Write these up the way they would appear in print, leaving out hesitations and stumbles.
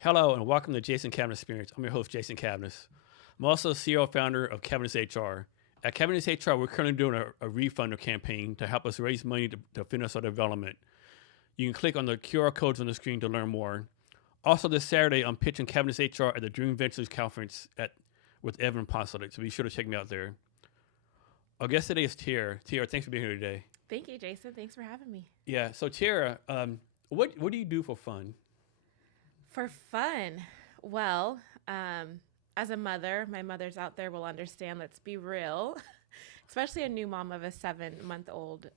Hello and welcome to Jason Cavness Experience. I'm your host, Jason Cavness. I'm also CEO founder of Cavness HR. At Cavness HR, we're currently doing a refunder campaign to help us raise money to finish our development. You can click on the QR codes on the screen to learn more. Also, this Saturday, I'm pitching Cavness HR at the Dream Ventures Conference with Evan Ponsolek, so be sure to check me out there. Our guest today is Tierrá. Tierrá, thanks for being here today. Thank you, Jason. Thanks for having me. Yeah, so Tierrá, what do you do for fun? For fun, well, as a mother, my mothers out there will understand, let's be real, especially a new mom of a 7-month-old,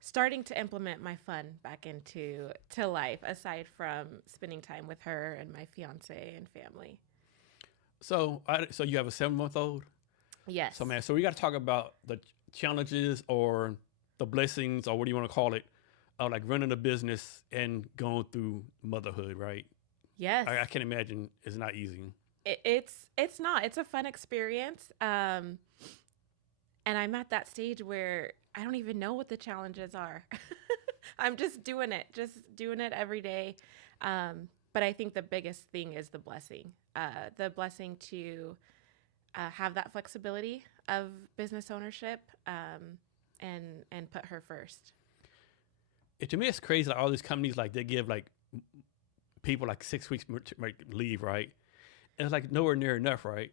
starting to implement my fun back into life, aside from spending time with her and my fiance and family. So you have a 7-month-old? Yes. So we got to talk about the challenges or the blessings or what do you want to call it, like running a business and going through motherhood, right? Yes. I can imagine it's not easy. It's not. It's a fun experience. And I'm at that stage where I don't even know what the challenges are. I'm just doing it every day. But I think the biggest thing is the blessing to have that flexibility of business ownership and put her first. To me, it's crazy. Like all these companies, like they give like people like 6 weeks leave, right? And it's like nowhere near enough, right?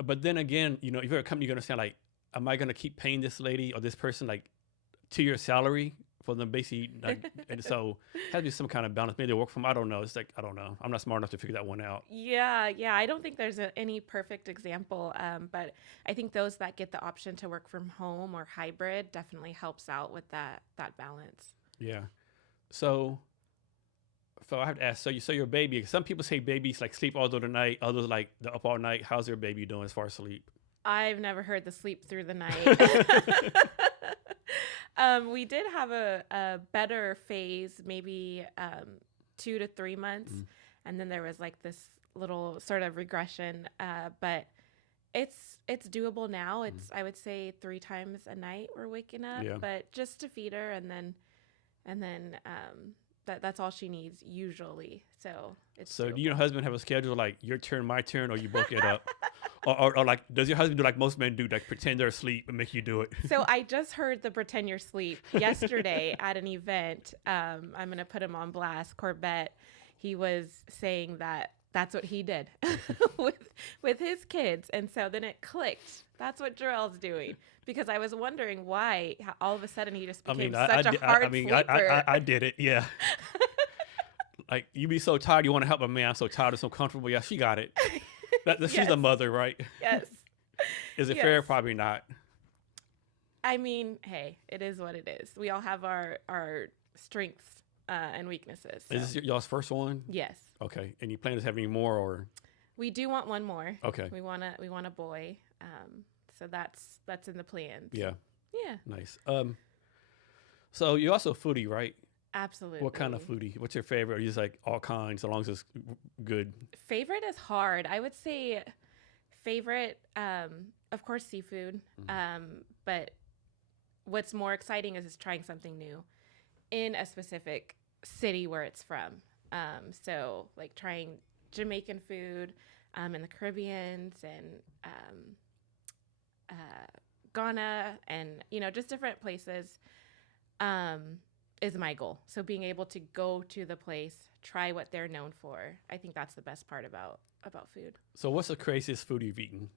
But then again, if you're a company, you understand like, am I going to keep paying this lady or this person like 2-year salary for them basically? Like, and so it has to be some kind of balance. Maybe they work from, I don't know. It's like, I don't know. I'm not smart enough to figure that one out. Yeah. I don't think there's any perfect example. But I think those that get the option to work from home or hybrid definitely helps out with that balance. Yeah. So I have to ask, so your baby, some people say babies like sleep all through the night, others like they're up all night. How's your baby doing as far as sleep? I've never heard the sleep through the night. We did have a better phase, maybe 2 to 3 months. Mm. And then there was like this little sort of regression. But it's doable now. It's, I would say 3 times a night we're waking up, but just to feed her and then that's all she needs usually. So it's so doable. Do your husband have a schedule like your turn, my turn, or you both get up? or like, does your husband do like most men do, like pretend they're asleep and make you do it? So I just heard the pretend you're asleep yesterday at an event. I'm going to put him on blast. Corbett, he was saying that that's what he did with his kids. And so then it clicked. That's what Jarrell's doing. Because I was wondering why all of a sudden he just became such a hard sleeper. I did it, yeah. Like, you be so tired, you want to help, but man, I'm so tired and so comfortable. Yeah, she got it. She's Yes. a mother, right? Yes. Is it fair? Probably not. I mean, hey, it is what it is. We all have our strengths and weaknesses. So. Is this y'all's first one? Yes. Okay. And you plan to have any more, or? We do want one more. Okay. We want a boy. So that's in the plans. Yeah. Yeah. Nice. So you're also a foodie, right? Absolutely. What kind of foodie? What's your favorite? Or you just like all kinds, as long as it's good? Favorite is hard. I would say favorite, of course, seafood. But what's more exciting is trying something new in a specific city where it's from. So like trying Jamaican food in the Caribbean and Ghana and, just different places is my goal. So being able to go to the place, try what they're known for. I think that's the best part about food. So what's the craziest food you've eaten?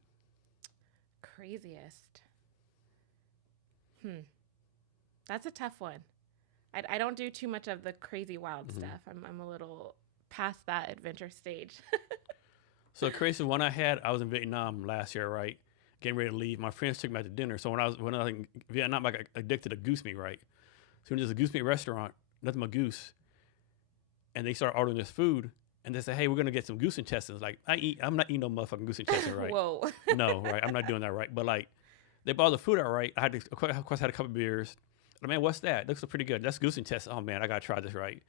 Craziest? That's a tough one. I don't do too much of the crazy wild stuff. I'm a little past that adventure stage. So the craziest one I was in Vietnam last year, right? Getting ready to leave. My friends took me out to dinner. So when I was in Vietnam, I got addicted to goose meat, right? So there's a goose meat restaurant, nothing but goose. And they start ordering this food. And they say, hey, we're going to get some goose intestines. Like, I'm not eating no motherfucking goose intestines, right? Whoa. No, right? I'm not doing that, right? But, like, they bought the food out, right? Of course, I had a couple of beers. But, man, what's that? It looks pretty good. That's goose intestines. Oh, man, I got to try this, right?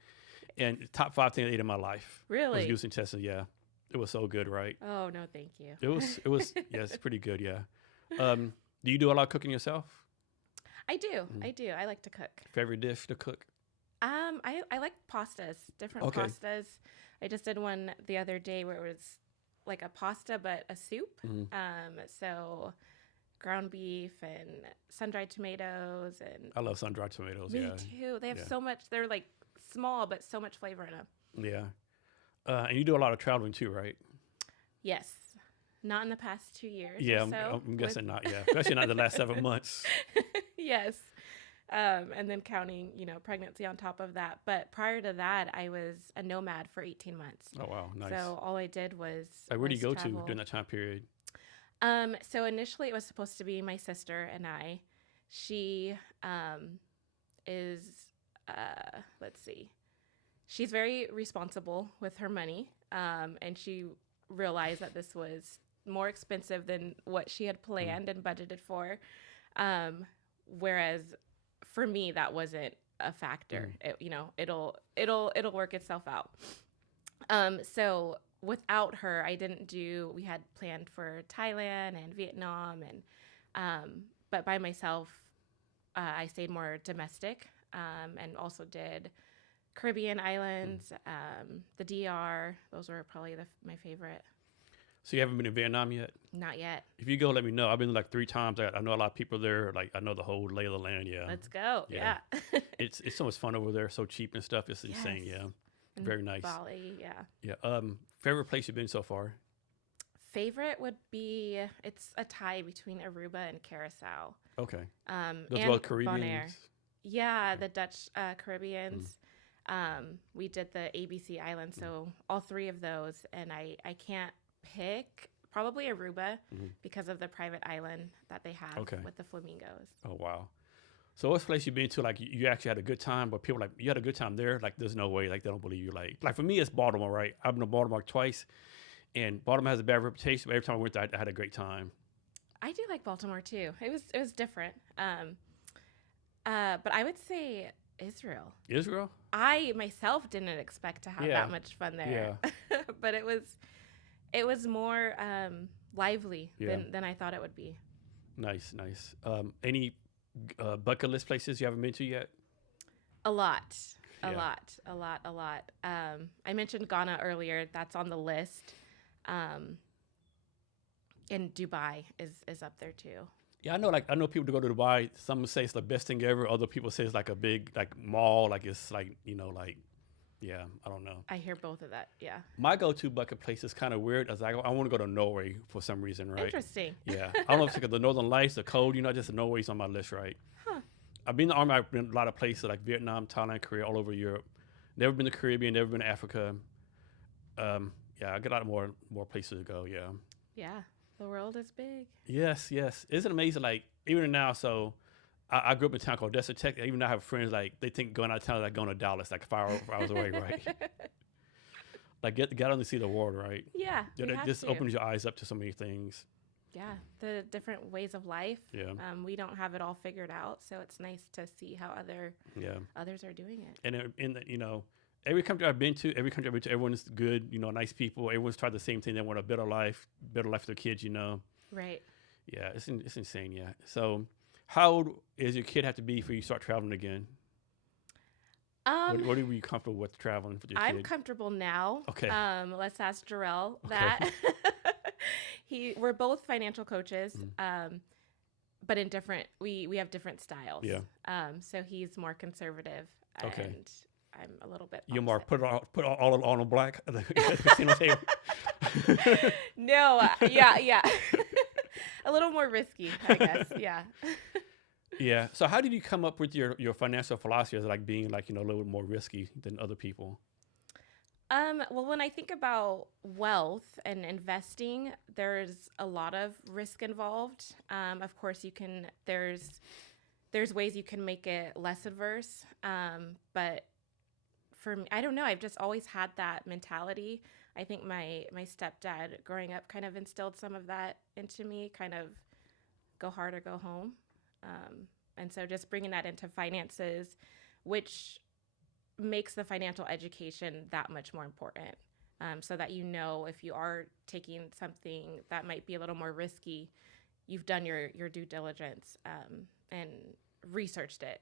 And top 5 things I ate in my life. Really? Was goose intestines, yeah. It was so good, right? Oh, no, thank you. It was, yeah, it's pretty good, yeah. Do you do a lot of cooking yourself? I do. I like to cook. Favorite dish to cook? I like pastas, different Okay. pastas. I just did one the other day where it was like a pasta but a soup. Mhm. So ground beef and sun-dried tomatoes and I love sun-dried tomatoes. me Yeah. too. They have Yeah. so much. They're like small but so much flavor in them. Yeah. And you do a lot of traveling too, right? Yes, not in the past 2 years Yeah, or so. I'm guessing not. Yeah, especially not the last 7 months. Yes. And then counting, pregnancy on top of that. But prior to that, I was a nomad for 18 months. Oh wow, nice. So all I did was Like, where do you go to travel. during that time period? So initially it was supposed to be my sister and I. She is, let's see, she's very responsible with her money. And she realized that this was more expensive than what she had planned and budgeted for. Whereas for me, that wasn't a factor. It'll work itself out. So without her, we had planned for Thailand and Vietnam but by myself, I stayed more domestic, and also did Caribbean islands, the DR. Those were probably my favorite. So you haven't been in Vietnam yet? Not yet. If you go, let me know. I've been like 3 times. I know a lot of people there. Like, I know the whole lay of the land. Yeah. Let's go. Yeah. Yeah. It's so much fun over there. So cheap and stuff. It's insane. Yes. Yeah. And Very nice. Bali, yeah. Yeah. Favorite place you've been so far? Favorite would be, it's a tie between Aruba and Curacao. Okay. And Those both Caribbeans. Bonaire. Yeah, the Dutch Caribbeans. We did the ABC Islands, so all 3 of those, and I can't pick. Probably Aruba because of the private island that they have with the flamingos. Oh, wow. So what's the place you've been to, like, you actually had a good time, but people like, you had a good time there? Like, there's no way, like, they don't believe you. Like for me, it's Baltimore, right? I've been to Baltimore twice, and Baltimore has a bad reputation, but every time I went there, I had a great time. I do like Baltimore, too. It was different. But I would say Israel. Israel? I myself didn't expect to have that much fun there. Yeah. But it was more lively than I thought it would be. Nice. Any bucket list places you haven't been to yet? A lot. I mentioned Ghana earlier. That's on the list. And Dubai is up there too. Yeah, I know people to go to Dubai. Some say it's the best thing ever. Other people say it's like a big mall. Like it's like, yeah, I don't know. I hear both of that. Yeah. My go-to bucket place is kind of weird. I want to go to Norway for some reason, right? Interesting. Yeah. I don't know if it's because the Northern Lights, the cold, just Norway's on my list, right? Huh. I've been in the Army. I've been a lot of places like Vietnam, Thailand, Korea, all over Europe. Never been to the Caribbean, never been to Africa. Yeah, I got a lot more places to go, yeah. Yeah. The world is big. Yes. Isn't it amazing? Like, even now, so I grew up in a town called Odessa, Texas. Even now I have friends, like, they think going out of town is like going to Dallas, like 5 hours away, right? Like, get out and see the world, right? Yeah. It just opens your eyes up to so many things. Yeah. The different ways of life. Yeah. We don't have it all figured out, so it's nice to see how others are doing it. And every country I've been to, everyone's good, nice people. Everyone's tried the same thing. They want a better life for their kids, Right. Yeah, it's insane, yeah. So how old is your kid have to be for you to start traveling again? What are you comfortable with traveling with your kid? I'm comfortable now. Okay. Let's ask Jarrell that. We're both financial coaches, but in different, we have different styles. Yeah. So he's more conservative, Okay. and I'm a little bit. You more opposite. put all on black at the casino table. No, yeah. A little more risky, I guess. Yeah. Yeah. So how did you come up with your financial philosophy as like being like, a little bit more risky than other people? Well, when I think about wealth and investing, there's a lot of risk involved. Of course, there's ways you can make it less adverse. But for me, I don't know. I've just always had that mentality. I think my stepdad growing up kind of instilled some of that into me, kind of go hard or go home. And so just bringing that into finances, which makes the financial education that much more important, so that if you are taking something that might be a little more risky, you've done your due diligence and researched it.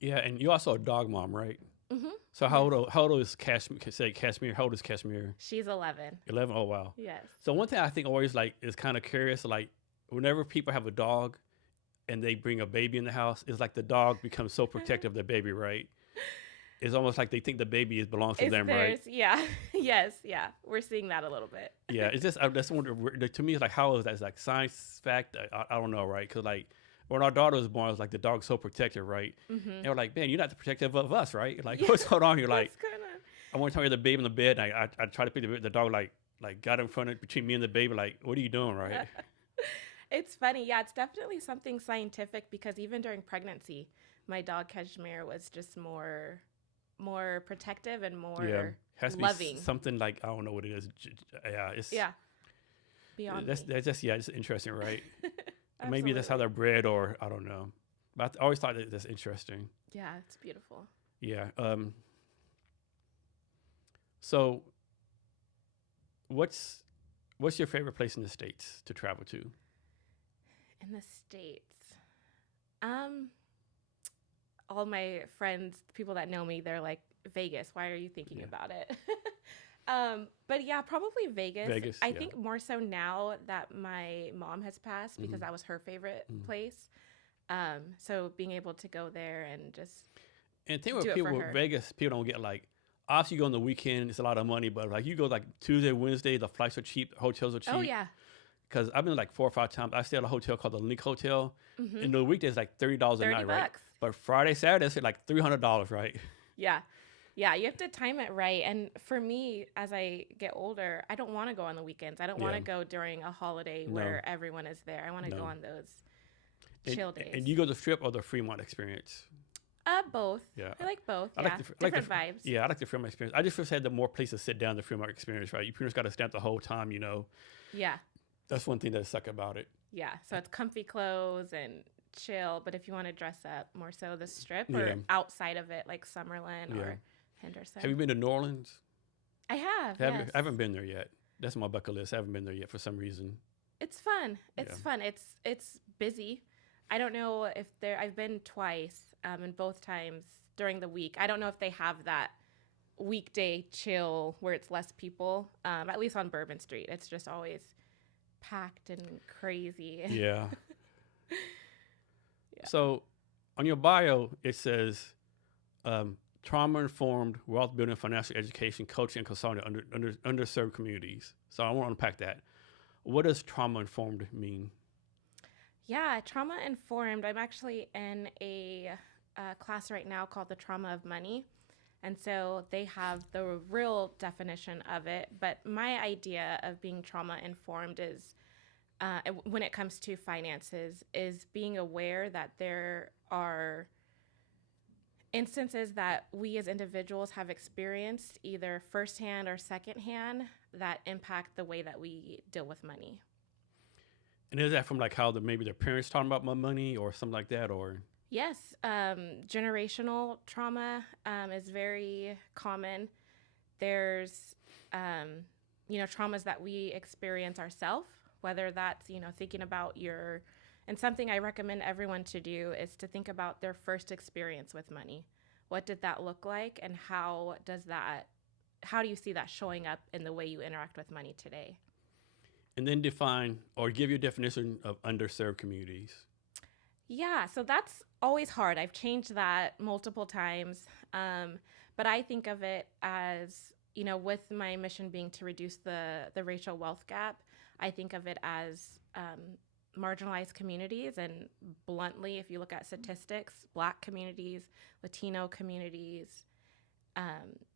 Yeah, and you're also a dog mom, right? Mm-hmm. So how old is Cashmere? How old is Cashmere? She's 11. 11. Oh wow. Yes. So one thing I think always like is kind of curious, like whenever people have a dog and they bring a baby in the house, it's like the dog becomes so protective of the baby, right? It's almost like they think the baby belongs to It's them, theirs. right? Yeah. Yes. Yeah. We're seeing that a little bit. Yeah, it's just that's wonder to me it's like how is that? It's like science fact? I don't know, right? Because like when our daughter was born, it was like the dog's so protective, right? Mm-hmm. And we're like, man, you're not the protective of us, right? Like Yeah. what's going on? You're like, What's going on? I want to tell you the baby in the bed. And I try to pick the dog like got in front of between me and the baby. Like, what are you doing, right? It's funny. Yeah, it's definitely something scientific because even during pregnancy, my dog Kashmir was just more protective and more has to loving. be something like I don't know what it is. Yeah, it's beyond that's me. just it's interesting, right? Maybe that's how they're bred, or I don't know. But I always thought that's interesting. Yeah, it's beautiful. Yeah. So, what's your favorite place in the States to travel to? In the States, all my friends, people that know me, they're like, Vegas. Why are you thinking about it? But yeah, probably Vegas. Vegas, I yeah. think more so now that my mom has passed because that was her favorite place. So being able to go there and just And the thing with do it people for with her. Vegas, people don't get like. Obviously, you go on the weekend, it's a lot of money, but like you go like Tuesday, Wednesday, the flights are cheap, hotels are cheap. Oh yeah. Because I've been like 4 or 5 times. I stay at a hotel called the Link Hotel. Mm-hmm. And the weekdays like $30 a night, right? But Friday, Saturday, it's like $300, right? Yeah. Yeah, you have to time it right. And for me, as I get older, I don't want to go on the weekends. I don't want to go during a holiday where everyone is there. I want to go on those chill days. And you go to the Strip or the Fremont Experience? Both. Yeah. I like both. I Yeah. like Different vibes. Yeah, I like the Fremont Experience. I just wish I had the more places to sit down the Fremont Experience, right? You pretty much got to stand the whole time, you know. Yeah. That's one thing that sucks about it. Yeah. So it's comfy clothes and chill. But if you want to dress up, more so the Strip or outside of it, like Summerlin or Henderson. Have you been to New Orleans? I have. I haven't been there yet. That's on my bucket list. I haven't been there yet for some reason. It's fun. It's fun. It's busy. I don't know if I've been twice, and both times during the week. I don't know if they have that weekday chill where it's less people. At least on Bourbon Street, it's just always packed and crazy. Yeah. So, on your bio, it says trauma-informed wealth building, financial education, coaching, and consulting underserved communities. So, I want to unpack that. What does trauma-informed mean? Yeah, trauma-informed. I'm actually in a class right now called the Trauma of Money. And so they have the real definition of it. But my idea of being trauma-informed is, when it comes to finances, is being aware that there are instances that we as individuals have experienced either firsthand or secondhand that impact the way that we deal with money. And is that from like how maybe their parents talking about money or something like that, or? Yes, generational trauma is very common. There's, traumas that we experience ourselves, whether that's, thinking about and something I recommend everyone to do is to think about their first experience with money. What did that look like, and how do you see that showing up in the way you interact with money today? And then define or give your definition of underserved communities. Yeah, so that's always hard. I've changed that multiple times. But I think of it as, with my mission being to reduce the racial wealth gap, I think of it as marginalized communities. And bluntly, if you look at statistics, Black communities, Latino communities,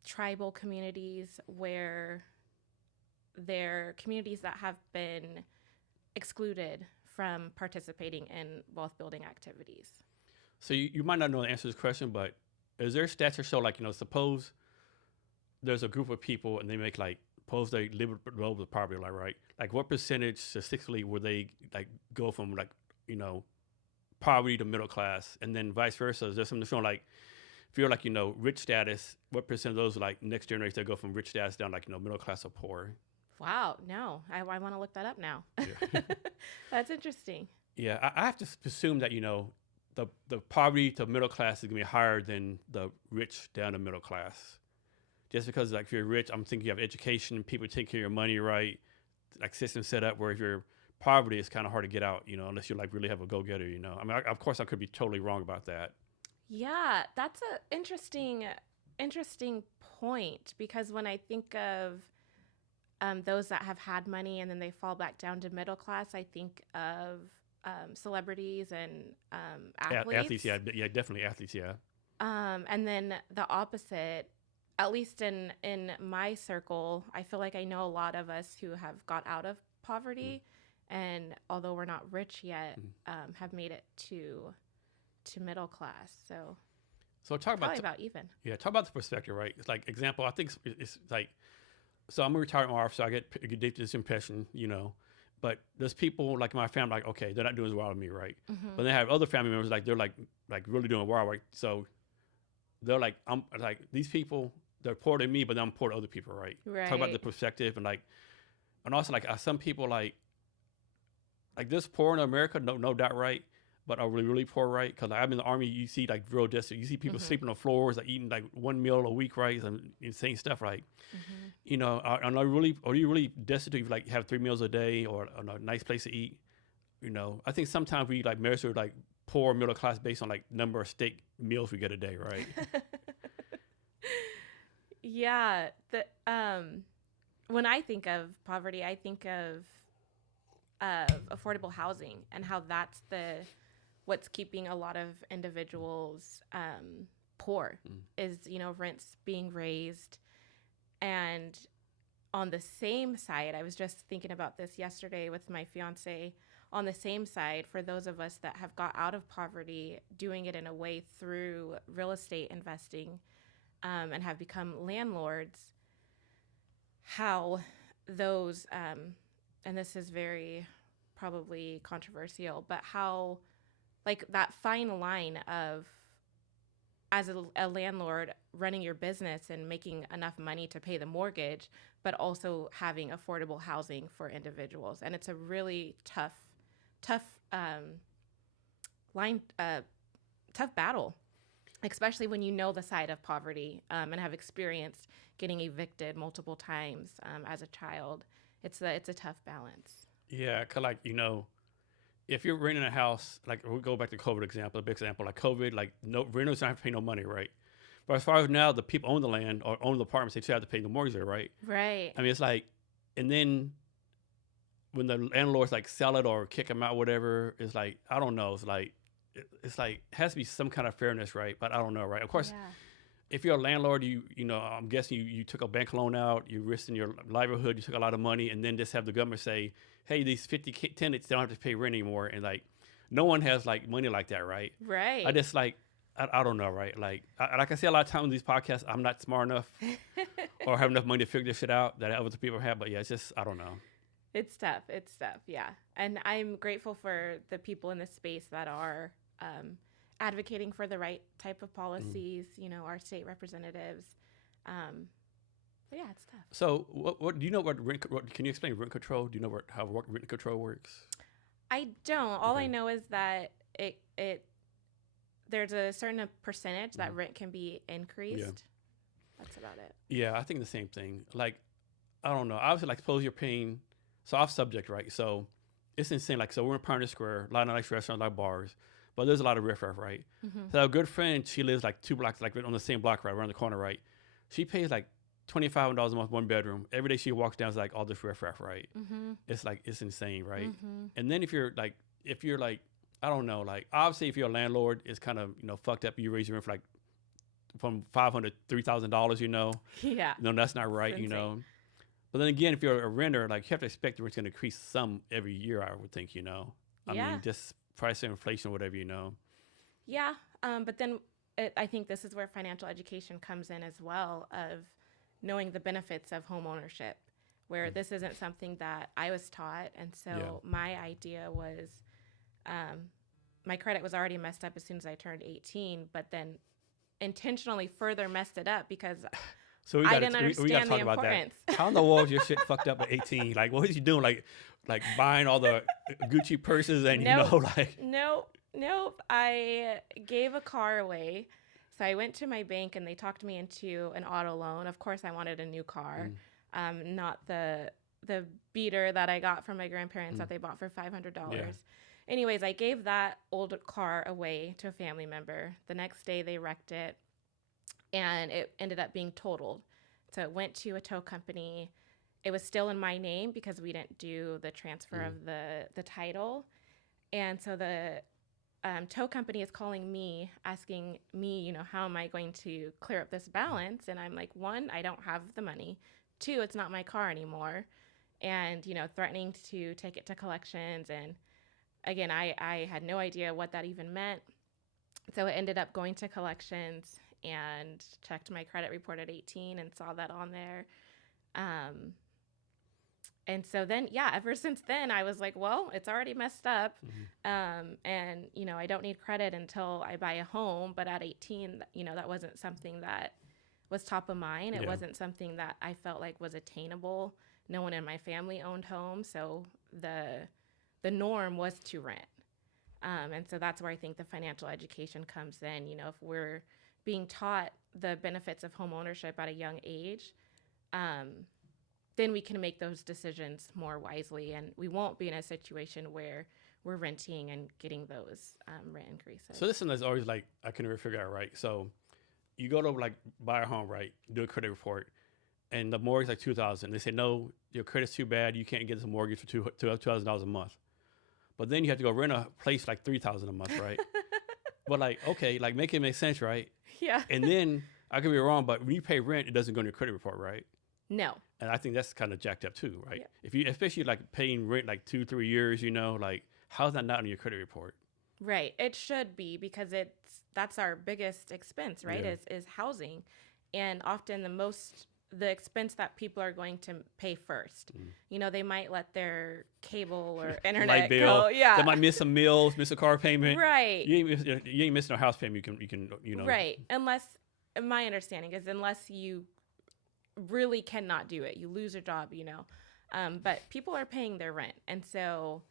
tribal communities, where they're communities that have been excluded from participating in wealth building activities. So you might not know the answer to this question, but is there stats that show, like, suppose there's a group of people and they make suppose they live below the poverty line, right? Like what percentage statistically would they go from poverty to middle class, and then vice versa? Is there something showing if you're rich status, what percent of those next generation that go from rich status down middle class or poor? Wow, no, I want to look that up now. Yeah. That's interesting. Yeah, I have to assume that the poverty to middle class is gonna be higher than the rich down to middle class. Just because like if you're rich, I'm thinking you have education, people take care of your money right, like system set up where if you're poverty, it's kind of hard to get out, unless you like really have a go-getter, I mean, of course I could be totally wrong about that. Yeah, that's a interesting point, because when I think of those that have had money and then they fall back down to middle class, I think of celebrities and athletes. Athletes, yeah, definitely athletes, yeah. And then the opposite, at least in my circle, I feel like I know a lot of us who have got out of poverty, and although we're not rich yet, have made it to middle class. So talk about even. Yeah, talk about the perspective, right? It's like example. I think it's like, so I'm a retired officer. I get this impression, but there's people like my family, like okay, they're not doing as well as me, right? But they have other family members like they're like really doing well, right? So they're like, I'm like these people, they're poor than me, but I'm poor to other people, right? Right. Talk about the perspective and also like some people like this poor in America, no doubt, right? But are really poor, right? Because I'm in the Army, you see like real destitute. You see people sleeping on the floors, like eating like one meal a week, right? Some insane stuff, right? Are you really destitute if you like have 3 meals a day or a nice place to eat? I think sometimes we like measure like poor middle class based on like number of steak meals we get a day, right? Yeah. When I think of poverty, I think of affordable housing and how that's what's keeping a lot of individuals poor is, rents being raised. And on the same side, I was just thinking about this yesterday with my fiance, on the same side, for those of us that have got out of poverty, doing it in a way through real estate investing and have become landlords, how those, and this is very probably controversial, but how like that fine line of as a landlord running your business and making enough money to pay the mortgage, but also having affordable housing for individuals. And it's a really tough battle, especially when you know the side of poverty and have experienced getting evicted multiple times as a child. It's a tough balance. Yeah, cause like if you're renting a house, like we'll go back to COVID example, a big example, like COVID, like no renters don't have to pay no money, right? But as far as now, the people own the land or own the apartments, they still have to pay the mortgage there, right? Right. I mean, it's like, and then when the landlords like sell it or kick them out, whatever, it's like I don't know. It's like it has to be some kind of fairness, right? But I don't know, right? Of course. Yeah. If you're a landlord, I'm guessing you took a bank loan out, you risked in your livelihood, you took a lot of money, and then just have the government say, hey, these 50 tenants don't have to pay rent anymore. And like, no one has like money like that, right? Right. I just like, I don't know, right? Like I say a lot of times in these podcasts, I'm not smart enough or have enough money to figure this shit out that other people have. But yeah, it's just, I don't know. It's tough. Yeah. And I'm grateful for the people in this space that are advocating for the right type of policies, our state representatives. But yeah, it's tough. So what do you know can you explain rent control? Do you know how rent control works? I don't. All I know is that it there's a certain percentage that rent can be increased. Yeah. That's about it. Yeah, I think the same thing. Like, I don't know. Obviously, like suppose you're paying, so off subject, right? So it's insane. Like, so we're in Pioneer Square, a lot of nice restaurants, a lot of bars. But there's a lot of riffraff, right? So a good friend, she lives like 2 blocks, like on the same block, right, around the corner, right? She pays like $25 a month, 1 bedroom. Every day she walks down, it's like all this riffraff, right? It's like, it's insane, right? And then if you're like, I don't know, like obviously if you're a landlord, it's kind of, fucked up. You raise your rent for like from $500 to $3,000, Yeah. No, that's not right, But then again, if you're a renter, like you have to expect the rent's going to increase some every year, I would think, I mean, just price of inflation, whatever, Yeah. But then I think this is where financial education comes in as well, of knowing the benefits of homeownership, where this isn't something that I was taught. And so my idea was my credit was already messed up as soon as I turned 18, but then intentionally further messed it up because I didn't understand the importance. How in the world is your shit fucked up at 18? Like, what was you doing? Like buying all the Gucci purses and, Nope. Nope. I gave a car away. So I went to my bank and they talked me into an auto loan. Of course, I wanted a new car, not the beater that I got from my grandparents that they bought for $500. Yeah. Anyways, I gave that old car away to a family member. The next day, they wrecked it, and it ended up being totaled. So it went to a tow company. It was still in my name because we didn't do the transfer of the title. And so the tow company is calling me, asking me, how am I going to clear up this balance? And I'm like, one, I don't have the money. Two, it's not my car anymore. And, threatening to take it to collections. And again, I had no idea what that even meant. So it ended up going to collections and checked my credit report at 18 and saw that on there. And so then, ever since then, I was like, well, it's already messed up. And, I don't need credit until I buy a home. But at 18, that wasn't something that was top of mind. It wasn't something that I felt like was attainable. No one in my family owned homes. So the norm was to rent. And so that's where I think the financial education comes in. If we're being taught the benefits of home ownership at a young age, then we can make those decisions more wisely, and we won't be in a situation where we're renting and getting those rent increases. So this one is always like, I can never figure out, right? So you go to like buy a home, right? Do a credit report, and the mortgage like $2,000. They say, no, your credit's too bad. You can't get this mortgage for $2,000 a month. But then you have to go rent a place like $3,000 a month, right? But like, okay, like make it make sense, right? Yeah. And then I could be wrong, but when you pay rent, it doesn't go in your credit report, right? No. And I think that's kind of jacked up too, right? Yeah. If you, especially like paying rent like 2-3 years, like how's that not on your credit report? Right. It should be, because that's our biggest expense, right? Yeah. Is housing. And often the expense that people are going to pay first. They might let their cable or internet bill, go. Yeah. They might miss some meals, miss a car payment. Right. You ain't missing a house payment. You can. Right. Unless, my understanding is, unless you really cannot do it, you lose your job, but people are paying their rent. And so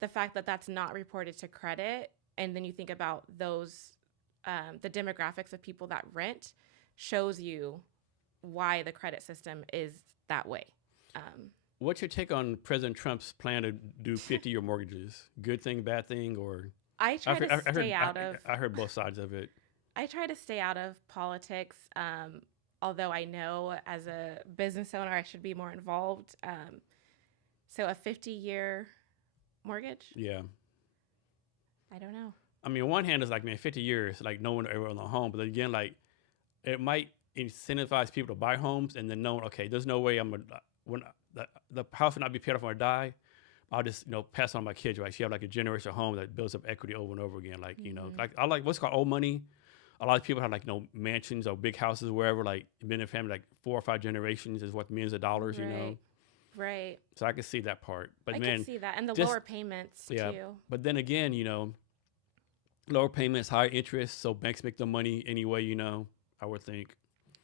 the fact that that's not reported to credit, and then you think about those, the demographics of people that rent, shows you why the credit system is that way. What's your take on President Trump's plan to do 50-year mortgages? Good thing, bad thing, or? I try to stay out of. I heard both sides of it. I try to stay out of politics. Although I know as a business owner, I should be more involved. So a 50-year mortgage? Yeah. I don't know. I mean, on one hand, it's like, man, 50 years, like no one ever owned a home. But then again, like it might incentivize people to buy homes, and then knowing, okay, there's no way when the house will not be paid off when I die. I'll just, pass on to my kids, right? So you have like a generational home that builds up equity over and over again. Like, like I like what's called old money. A lot of people have like, mansions or big houses wherever, like been in family like 4 or 5 generations is worth millions of dollars, Right. So I can see that part. But I man, can see that. And the lower payments too. But then again, lower payments, higher interest. So banks make the money anyway, I would think.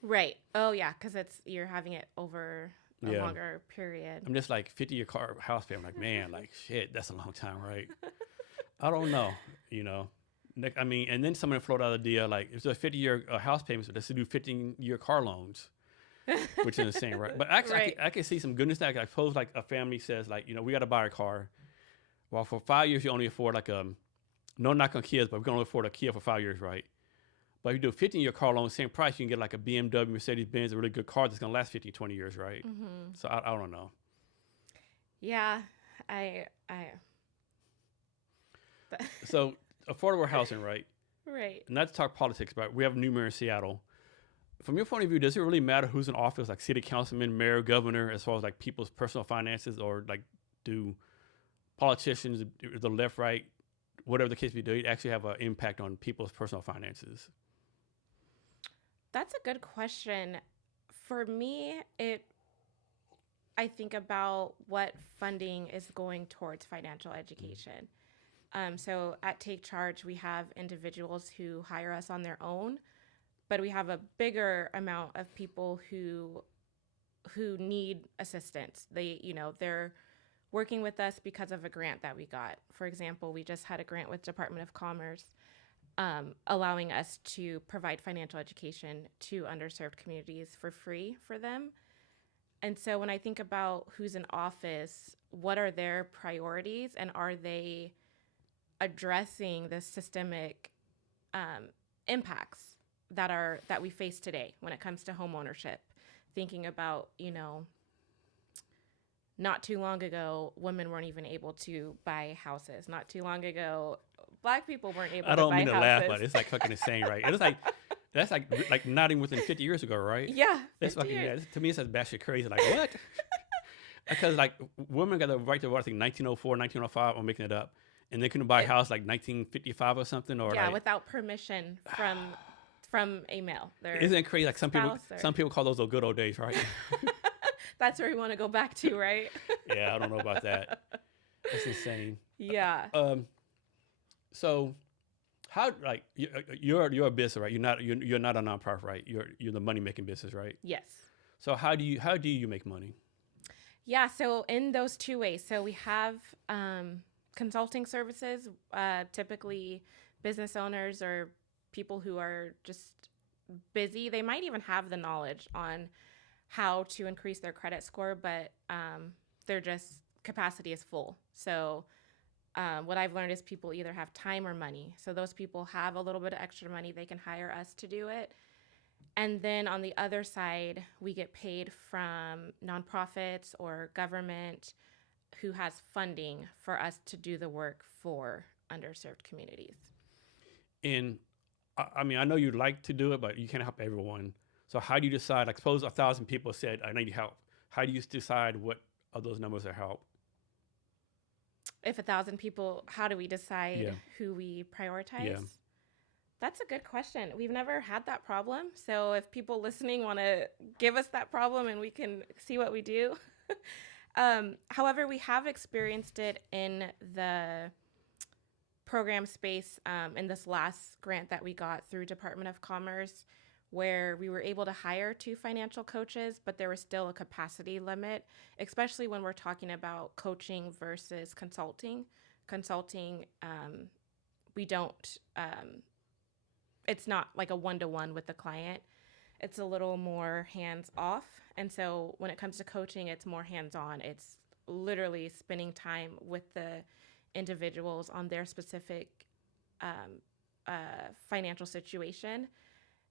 Right. Oh yeah. Cause you're having it over a longer period. I'm just like 50-year house payment. I'm like, man, like shit, that's a long time, right? I don't know, I mean, and then someone floated out the idea, like, if there's a 50-year house payment, so let's do 15-year car loans, which is insane, right? But actually, I can see some goodness there. I suppose, like, a family says, like, we got to buy a car. Well, for 5 years, you only afford, like, no knock on kids, but we're going to afford a Kia for 5 years, right? But if you do a 15-year car loan, same price, you can get, like, a BMW, Mercedes-Benz, a really good car that's going to last 15, 20 years, right? So I don't know. Yeah, So affordable housing, right? Right. Not to talk politics, but we have new mayor in Seattle. From your point of view, does it really matter who's in office, like city councilman, mayor, governor, as far as like people's personal finances, or like do politicians, the left, right, whatever the case be, do it actually have an impact on people's personal finances? That's a good question. For me, I think about what funding is going towards financial education. So at Take Charge, we have individuals who hire us on their own, but we have a bigger amount of people who need assistance. They're working with us because of a grant that we got. For example, we just had a grant with Department of Commerce allowing us to provide financial education to underserved communities for free for them. And so when I think about who's in office, what are their priorities, and are they addressing the systemic impacts that we face today when it comes to homeownership? Thinking about, not too long ago, women weren't even able to buy houses. Not too long ago, Black people weren't able to buy houses. I don't mean to laugh, but it's like fucking insane, right? It's like that's like not even within 50 years ago, right? Yeah, that's fucking to me. It's that batshit crazy. Like what? Because like women got the right to vote, I think 1904, 1905. I'm making it up, and they couldn't buy a house like 1955 or something, or without permission from a male. Isn't it crazy? Like some people call those the good old days, right? That's where we want to go back to, right? Yeah, I don't know about that. That's insane. Yeah. So, how like you're a business, right? You're not a nonprofit, right? You're the money making business, right? Yes. So how do you make money? Yeah. So in those two ways, so we have consulting services. Typically, business owners or people who are just busy. They might even have the knowledge on how to increase their credit score, but their just capacity is full. So what I've learned is people either have time or money. So those people have a little bit of extra money. They can hire us to do it. And then on the other side, we get paid from nonprofits or government who has funding for us to do the work for underserved communities. And I mean, I know you'd like to do it, but you can't help everyone. So how do you decide? Like, suppose 1,000 people said, I need help. How do you decide what of those numbers are help? If 1,000 people, how do we decide who we prioritize? Yeah. That's a good question. We've never had that problem. So if people listening want to give us that problem and we can see what we do. However, we have experienced it in the program space in this last grant that we got through Department of Commerce, where we were able to hire 2 financial coaches, but there was still a capacity limit, especially when we're talking about coaching versus consulting. Consulting, we don't, it's not like a one-to-one with the client. It's a little more hands-off. And so when it comes to coaching, it's more hands-on. It's literally spending time with the individuals on their specific financial situation.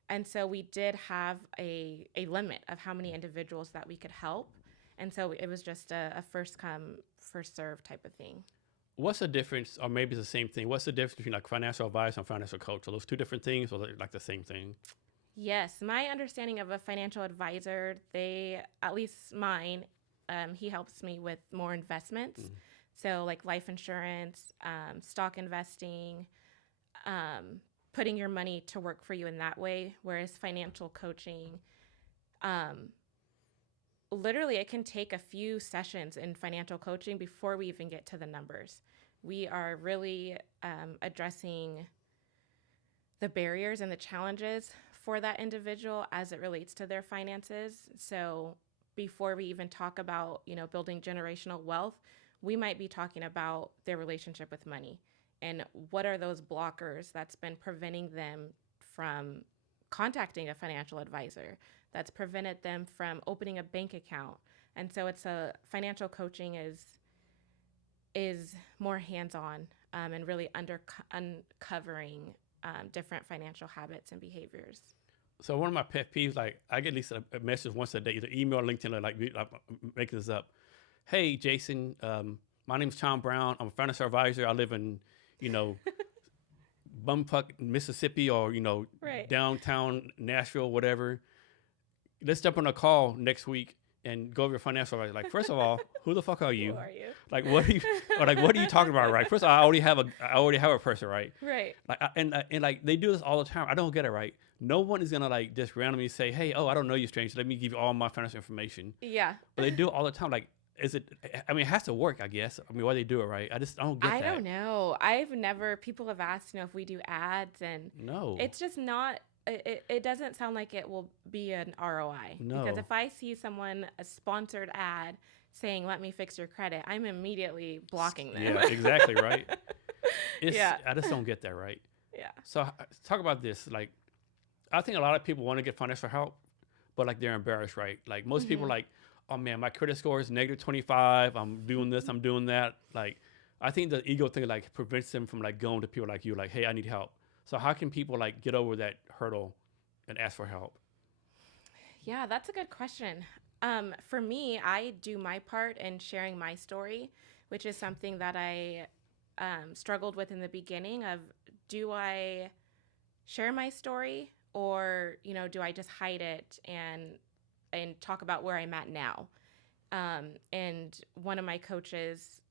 And so we did have a limit of how many individuals that we could help. And so it was just a first come, first serve type of thing. What's the difference, or maybe it's the same thing, what's the difference between like financial advice and financial coach? Are those two different things, or like the same thing? Yes. My understanding of a financial advisor, at least mine, he helps me with more investments. Mm. So like life insurance, stock investing, putting your money to work for you in that way. Whereas financial coaching, literally it can take a few sessions in financial coaching before we even get to the numbers. We are really addressing the barriers and the challenges for that individual as it relates to their finances. So before we even talk about, building generational wealth, we might be talking about their relationship with money and what are those blockers that's been preventing them from contacting a financial advisor, that's prevented them from opening a bank account. And so financial coaching is more hands-on and really uncovering different financial habits and behaviors. So one of my pet peeves, like I get at least a message once a day, either email or LinkedIn, like making this up. Hey, Jason, my name's Tom Brown. I'm a financial advisor. I live in, Bumfuck, Mississippi, or, right. Downtown Nashville, whatever. Let's jump on a call next week and go over your financial advice. Like, first of all, who the fuck are you? Who are you? Like, what are you talking about, right? First of all, I already have a person, right? Right. Like, and like they do this all the time. I don't get it, right? No one is gonna like just randomly say, hey, I don't know you, stranger. Let me give you all my financial information. Yeah. But they do it all the time. Like, it has to work, I guess. I mean, why they do it, right? I don't get that. I don't know. People have asked, if we do ads, and no, it's just not it doesn't sound like it will be an ROI. No. Because if I see someone, a sponsored ad saying, let me fix your credit, I'm immediately blocking them. Yeah, exactly, right? Yeah. I just don't get that, right? Yeah. So talk about this. Like, I think a lot of people want to get financial help, but like they're embarrassed, right? Like most people like, oh man, my credit score is negative 25. I'm doing this, I'm doing that. Like, I think the ego thing like prevents them from like going to people like you, like, hey, I need help. So how can people like get over that hurdle and ask for help? Yeah, that's a good question. For me, I do my part in sharing my story, which is something that I struggled with in the beginning of, do I share my story, or, do I just hide it and talk about where I'm at now? And one of my coaches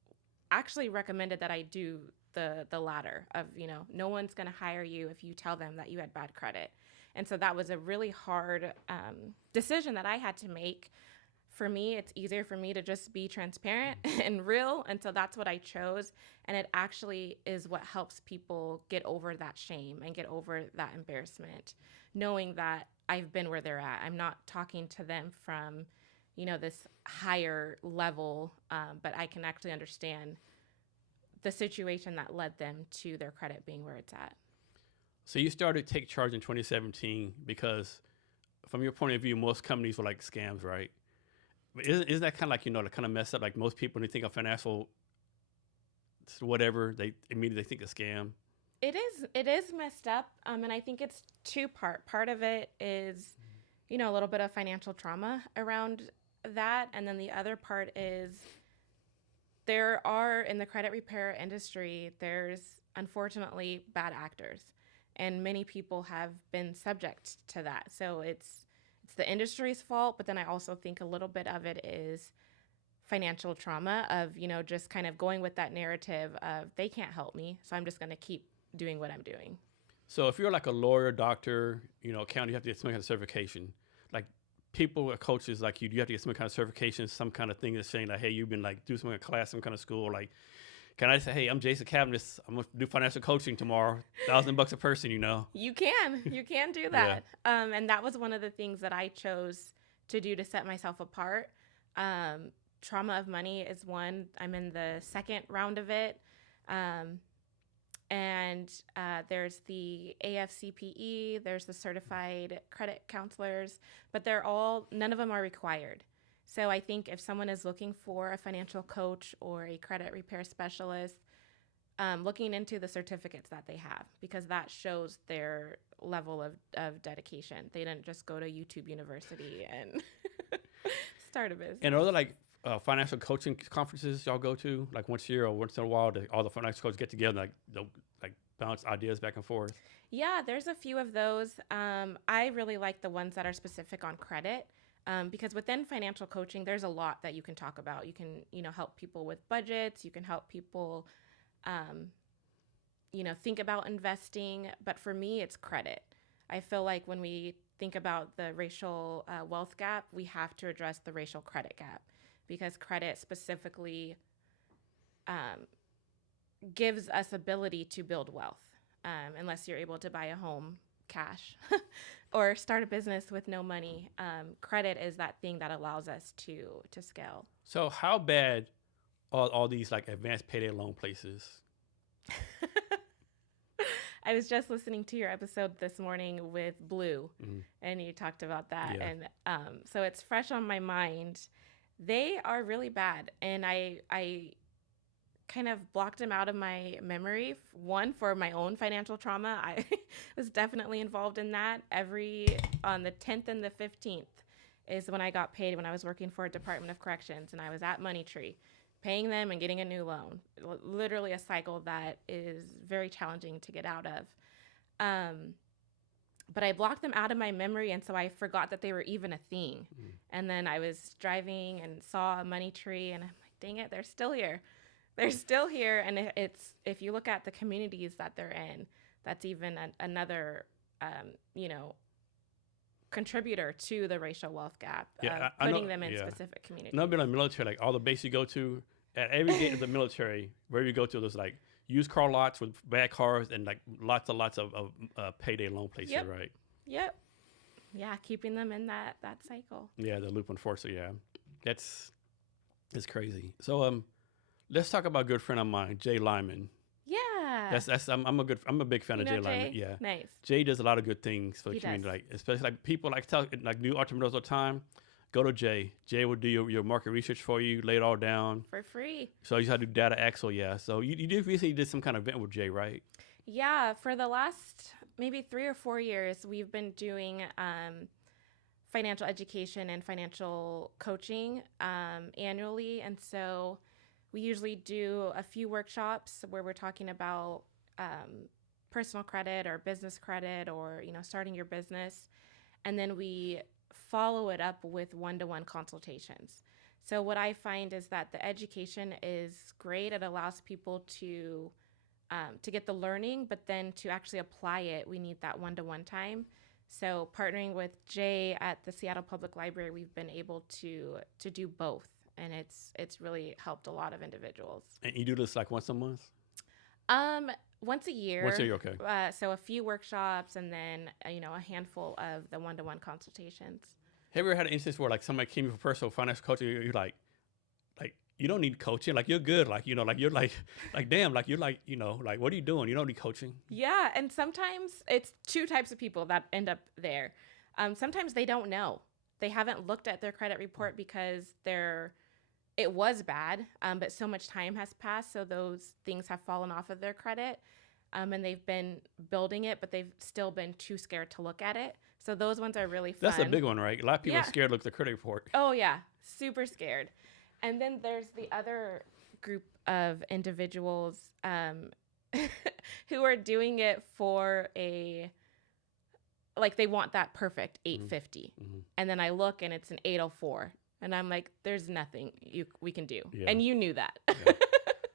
actually recommended that I do the latter of, no one's going to hire you if you tell them that you had bad credit. And so that was a really hard decision that I had to make. For me, it's easier for me to just be transparent and real. And so that's what I chose. And it actually is what helps people get over that shame and get over that embarrassment, knowing that I've been where they're at. I'm not talking to them from, this higher level, but I can actually understand the situation that led them to their credit being where it's at. So you started Take Charge in 2017 because, from your point of view, most companies were like scams, right? But isn't that kind of like, the kind of messed up? Like most people, when they think of financial whatever, they immediately think of scam. It is messed up. And I think it's two-part. Part of it is, a little bit of financial trauma around that. And then the other part is there are, in the credit repair industry, there's unfortunately bad actors. And many people have been subject to that. So it's the industry's fault, but then I also think a little bit of it is financial trauma of, just kind of going with that narrative of they can't help me, so I'm just going to keep doing what I'm doing. So if you're like a lawyer, doctor, accountant, you have to get some kind of certification. Like people, coaches like you have to get some kind of certification, some kind of thing that's saying like, hey, you've been like do some kind of class, some kind of school, like. Can I say, hey, I'm Jason Cavness. I'm going to do financial coaching tomorrow. $1,000 a person, You can do that. Yeah. And that was one of the things that I chose to do to set myself apart. Trauma of money is one. I'm in the second round of it. And there's the AFCPE, there's the certified credit counselors, but none of them are required. So I think if someone is looking for a financial coach or a credit repair specialist, looking into the certificates that they have, because that shows their level of dedication. They didn't just go to YouTube University and start a business. And are there like financial coaching conferences y'all go to, like once a year or once in a while, all the financial coaches get together and like bounce ideas back and forth? Yeah, there's a few of those. I really like the ones that are specific on credit. Because within financial coaching, there's a lot that you can talk about. You can, help people with budgets. You can help people, think about investing. But for me, it's credit. I feel like when we think about the racial wealth gap, we have to address the racial credit gap, because credit specifically gives us ability to build wealth, unless you're able to buy a home cash or start a business with no money. Credit is that thing that allows us to scale. So how bad are all these like advanced payday loan places? I was just listening to your episode this morning with Blue, and you talked about that. Yeah. And so it's fresh on my mind. They are really bad. And I kind of blocked them out of my memory. One, for my own financial trauma. I was definitely involved in that. On the 10th and the 15th is when I got paid, when I was working for a Department of Corrections, and I was at Money Tree paying them and getting a new loan. Literally a cycle that is very challenging to get out of. But I blocked them out of my memory, and so I forgot that they were even a thing. And then I was driving and saw a Money Tree, and I'm like, dang it, they're still here. They're still here. And it's, if you look at the communities that they're in, that's even another, contributor to the racial wealth gap, putting them in specific communities. I've been in the military, like all the base you go to, at every gate of the military, wherever you go to, there's like used car lots with bad cars and like lots of payday loan places, right? Yep. Yeah, keeping them in that cycle. Yeah, the loop, unfortunately. Yeah, it's crazy. So let's talk about a good friend of mine, Jay Lyman. Yeah. I'm a big fan You of know Jay Lyman. Jay? Yeah, Nice. Jay does a lot of good things for the He community, does. like especially like people like tell like new entrepreneurs all the time. Go to Jay. Jay will do your market research for you, lay it all down. For free. So you have to do data Excel, yeah. So you recently did some kind of event with Jay, right? Yeah, for the last maybe 3 or 4 years, we've been doing financial education and financial coaching annually. And so we usually do a few workshops where we're talking about personal credit or business credit or, starting your business. And then we follow it up with one-to-one consultations. So what I find is that the education is great. It allows people to get the learning, but then to actually apply it, we need that one-to-one time. So partnering with Jay at the Seattle Public Library, we've been able to do both, and it's really helped a lot of individuals. And you do this like once a month? Once a year. Once a year, okay. So a few workshops, and then a handful of the one-to-one consultations. Have you ever had an instance where like somebody came for personal financial coaching, you're like you don't need coaching, like you're good, like like you're like damn, like you're like like what are you doing? You don't need coaching. Yeah, and sometimes it's two types of people that end up there. Sometimes they don't know, they haven't looked at their credit report because it was bad, but so much time has passed, so those things have fallen off of their credit, and they've been building it, but they've still been too scared to look at it. So those ones are really fun. That's a big one, right? A lot of people are scared to look at the credit report. Oh yeah, super scared. And then there's the other group of individuals who are doing it for they want that perfect 850. Mm-hmm. And then I look and it's an 804. And I'm like, there's nothing we can do. Yeah. And you knew that. Yeah.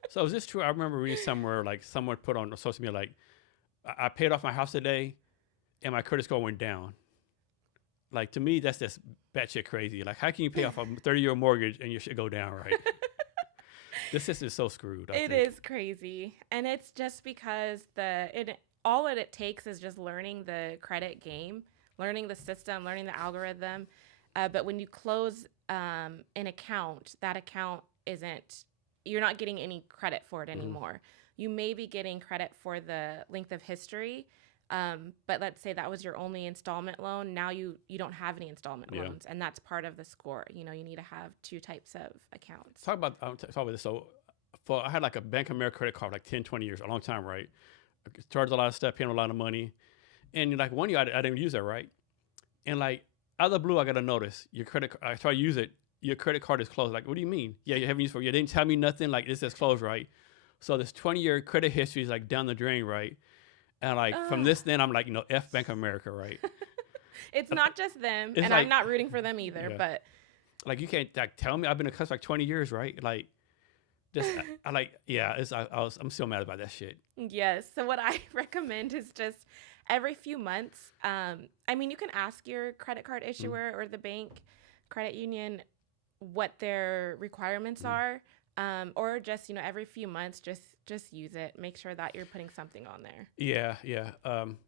So is this true? I remember reading somewhere, like someone put on social media, like, I paid off my house today and my credit score went down. Like, to me, that's just batshit crazy. Like, how can you pay off a 30-year mortgage and your shit go down, right? This system is so screwed. It is crazy. And it's just because all it takes is just learning the credit game, learning the system, learning the algorithm. But when you close an account, that account you're not getting any credit for it anymore. Mm-hmm. You may be getting credit for the length of history. But let's say that was your only installment loan. Now you don't have any installment loans, and that's part of the score. You need to have two types of accounts. Talk about this. So I had like a Bank of America credit card, like 10, 20 years, a long time, right? I charged a lot of stuff, paying a lot of money. And like one year, I didn't use that, right? And like out of the blue, I got a notice. I try to use it. Your credit card is closed. Like, what do you mean? Yeah, you haven't used it. You didn't tell me nothing. Like, it says closed, right? So this 20-year credit history is like down the drain, right? And like from this, then I'm like, F Bank of America, right? It's not just them, and I'm not rooting for them either. Yeah. But like, you can't like tell me I've been a customer like 20 years, right? Like, just I'm still mad about that shit. Yes. So what I recommend is just every few months. You can ask your credit card issuer or the bank, credit union, what their requirements are, or just every few months, just use it. Make sure that you're putting something on there. Yeah.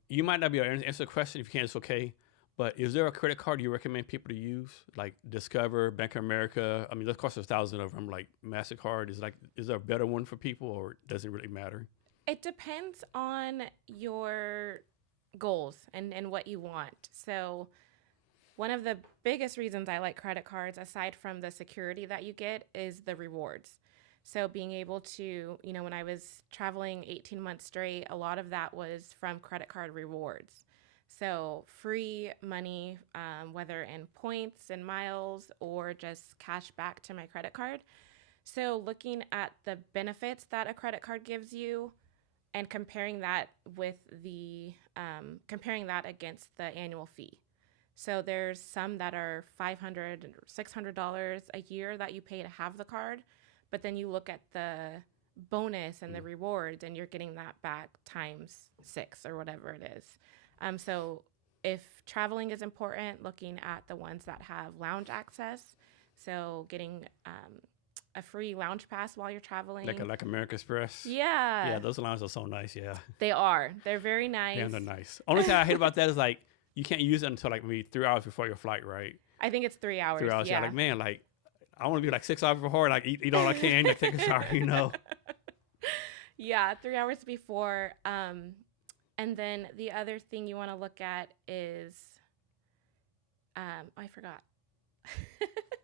You might not be able to answer the question. If you can't, it's okay. But is there a credit card you recommend people to use? Like Discover, Bank of America? I mean, those cost 1,000 of them. Like MasterCard, is there a better one for people, or does it really matter? It depends on your goals and what you want. So one of the biggest reasons I like credit cards, aside from the security that you get, is the rewards. So being able to, when I was traveling 18 months straight, a lot of that was from credit card rewards. So free money, whether in points and miles or just cash back to my credit card. So looking at the benefits that a credit card gives you and comparing that against the annual fee. So there's some that are $500 or $600 a year that you pay to have the card. But then you look at the bonus and the rewards, and you're getting that back times 6 or whatever it is. So if traveling is important, looking at the ones that have lounge access, so getting a free lounge pass while you're traveling. Like American Express? Yeah. Yeah, those lounges are so nice, yeah. They are. They're very nice. Yeah, they're nice. Only thing I hate about that is like, you can't use it until like maybe 3 hours before your flight, right? I think it's 3 hours. 3 hours. Yeah. Like, man, like I want to be like 6 hours before, like eat all I can, like take a shower, you know. Yeah, 3 hours before. And then the other thing you want to look at is, I forgot.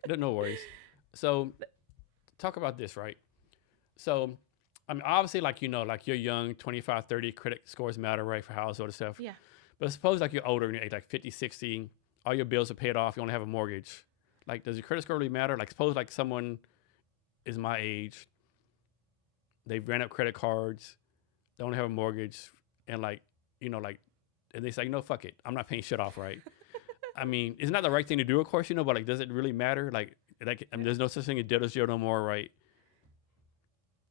No worries. So talk about this, right? So, I mean, obviously, like, you know, like you're young, 25, 30, credit scores matter, right, for house, all this stuff. Yeah. But suppose like you're older and you're like 50, 60, all your bills are paid off, you only have a mortgage. Like, does your credit score really matter? Like, suppose like someone is my age, they've ran up credit cards, they only have a mortgage, and like, you know, like, and they say, no, fuck it, I'm not paying shit off, right? I mean, it's not the right thing to do, of course, you know, but like, does it really matter? Like I mean, there's no such thing as debtor's jail no more, right?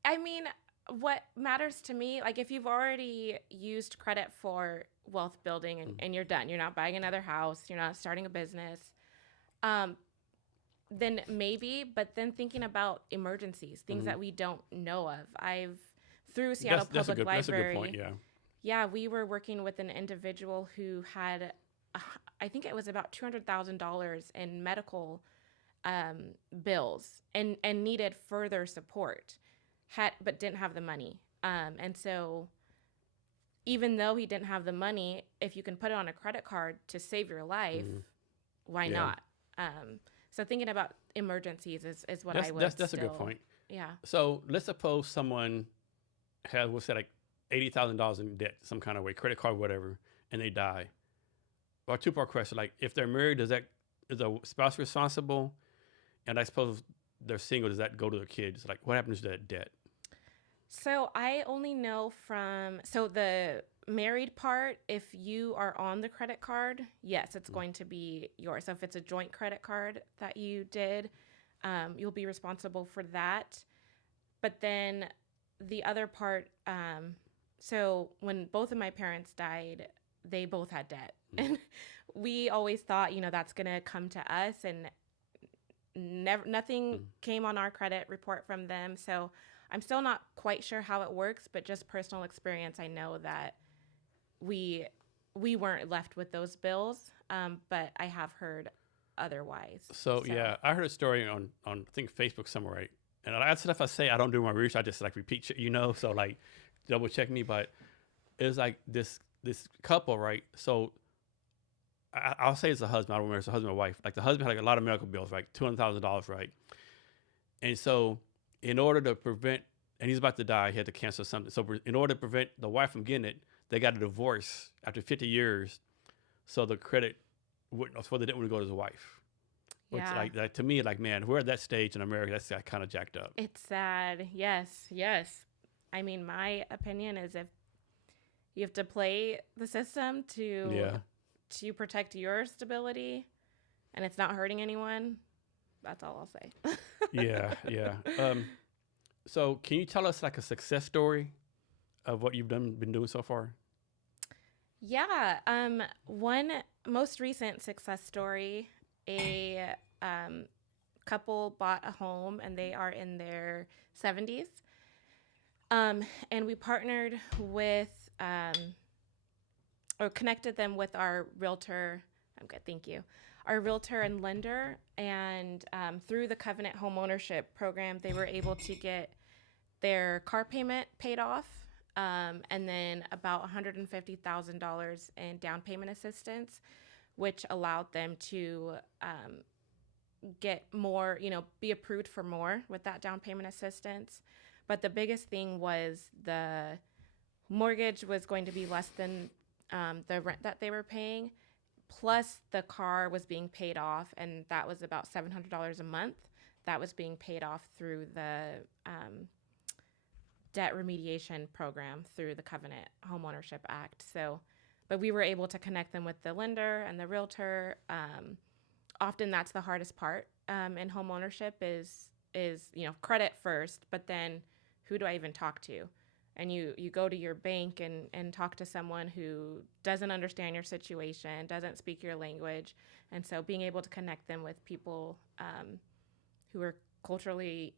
I mean, what matters to me, like if you've already used credit for wealth building and you're done, you're not buying another house, you're not starting a business, then maybe, but then thinking about emergencies, things that we don't know of. Through Seattle Public Library. That's a good point, yeah. Yeah, we were working with an individual who had, I think it was about $200,000 in medical bills and needed further support, but didn't have the money. And so even though he didn't have the money, if you can put it on a credit card to save your life, why not? So thinking about emergencies is what I would That's a good point. Yeah. So let's suppose someone has, we'll say like $80,000 in debt some kind of way, credit card, whatever, and they die. Or two-part question, like if they're married, is the spouse responsible? And I suppose they're single, does that go to their kids? Like what happens to that debt? So I only know so the married part, if you are on the credit card, yes, it's going to be yours. So if it's a joint credit card that you did, you'll be responsible for that. But then the other part, so when both of my parents died, they both had debt. And we always thought, you know, that's going to come to us, and nothing came on our credit report from them. So I'm still not quite sure how it works, but just personal experience, I know that we weren't left with those bills, but I have heard otherwise. So yeah, I heard a story on I think Facebook somewhere, right? And that's stuff I say, I don't do my research, I just like repeat shit, you know, so like double check me. But it was like this couple, right? So I'll say it's a husband, I don't remember, it's a husband or wife. Like the husband had like a lot of medical bills, right? $200,000, right? And so in order to prevent, and he's about to die, he had to cancel something. So in order to prevent the wife from getting it, they got a divorce after 50 years. So the credit wouldn't, so the debt wouldn't go to his wife. Which like to me, like, man, we're at that stage in America, that's kind of jacked up. It's sad. Yes. I mean, my opinion is if you have to play the system to protect your stability and it's not hurting anyone, that's all I'll say. Yeah. So can you tell us like a success story of what you've been doing so far? Yeah. One most recent success story, a couple bought a home and they are in their 70s. And we partnered with, or connected them with our realtor. I'm good, thank you. Our realtor and lender. And through the Covenant homeownership program, they were able to get their car payment paid off, and then about $150,000 in down payment assistance, which allowed them to get more, be approved for more with that down payment assistance. But the biggest thing was the mortgage was going to be less than the rent that they were paying, plus the car was being paid off, and that was about $700 a month. That was being paid off through the debt remediation program through the Covenant Homeownership Act. So, but we were able to connect them with the lender and the realtor. Often that's the hardest part in homeownership is credit first, but then who do I even talk to? And you go to your bank and talk to someone who doesn't understand your situation, doesn't speak your language. And so being able to connect them with people who are culturally,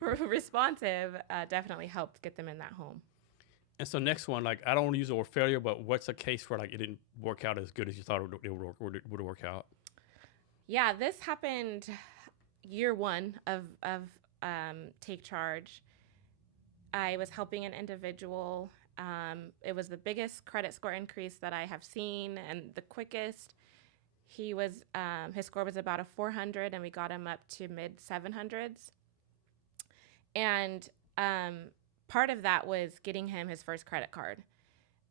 responsive definitely helped get them in that home. And so next one, like I don't want to use the word failure, but what's a case where like it didn't work out as good as you thought it would work out? Yeah, this happened year one of Take Charge. I was helping an individual. It was the biggest credit score increase that I have seen, and the quickest. He was his score was about a 400, and we got him up to mid 700s. And part of that was getting him his first credit card.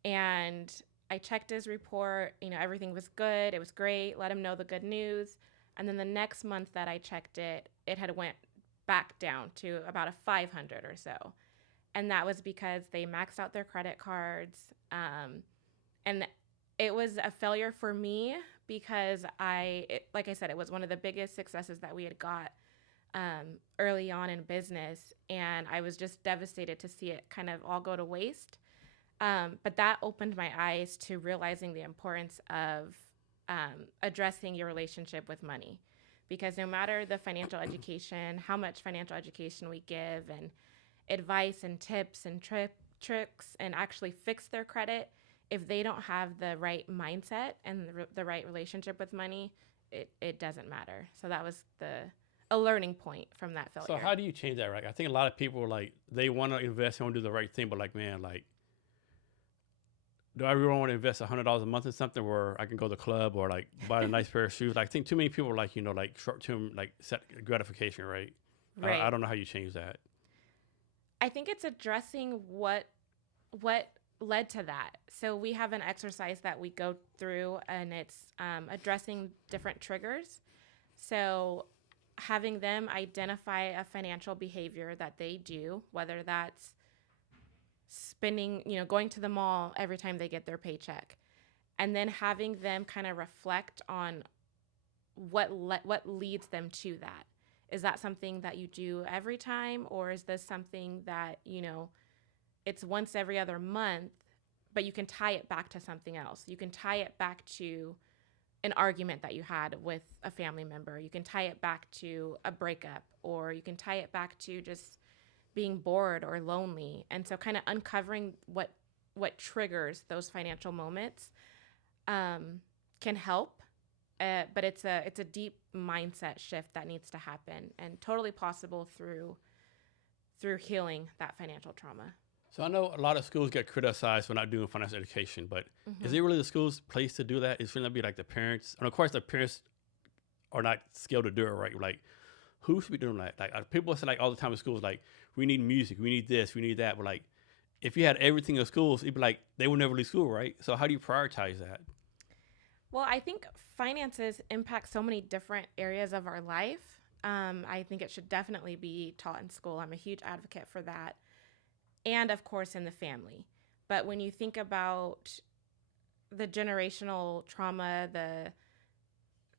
And I checked his report. Everything was good. It was great. Let him know the good news. And then the next month that I checked it, it had went back down to about a 500 or so. And that was because they maxed out their credit cards. And it was a failure for me because like I said, it was one of the biggest successes that we had got early on in business. And I was just devastated to see it kind of all go to waste. But that opened my eyes to realizing the importance of addressing your relationship with money. Because no matter the financial education, how much financial education we give and advice and tips and tricks and actually fix their credit, if they don't have the right mindset and the right relationship with money, it doesn't matter. So that was a learning point from that failure. So how do you change that, right? I think a lot of people are like, they want to invest and want to do the right thing, but like, man, like, do I really want to invest $100 a month in something where I can go to the club or like buy a nice pair of shoes? Like, I think too many people are like, like short-term, like set gratification, right? Right. I don't know how you change that. I think it's addressing what led to that. So we have an exercise that we go through, and it's addressing different triggers. So having them identify a financial behavior that they do, whether that's spending, going to the mall every time they get their paycheck, and then having them kind of reflect on what leads them to that. Is that something that you do every time, or is this something that, it's once every other month, but you can tie it back to something else? You can tie it back to an argument that you had with a family member. You can tie it back to a breakup, or you can tie it back to just being bored or lonely. And so kind of uncovering what triggers those financial moments can help. But it's a deep mindset shift that needs to happen, and totally possible through healing that financial trauma. So I know a lot of schools get criticized for not doing financial education, but is it really the school's place to do that? It shouldn't be like the parents? And of course, the parents are not skilled to do it, right? Like, who should be doing that? Like, people say like all the time in schools, like, we need music, we need this, we need that. But like, if you had everything in schools, it'd be like they would never leave school, right? So how do you prioritize that? Well, I think finances impact so many different areas of our life. I think it should definitely be taught in school. I'm a huge advocate for that. And of course, in the family. But when you think about the generational trauma, the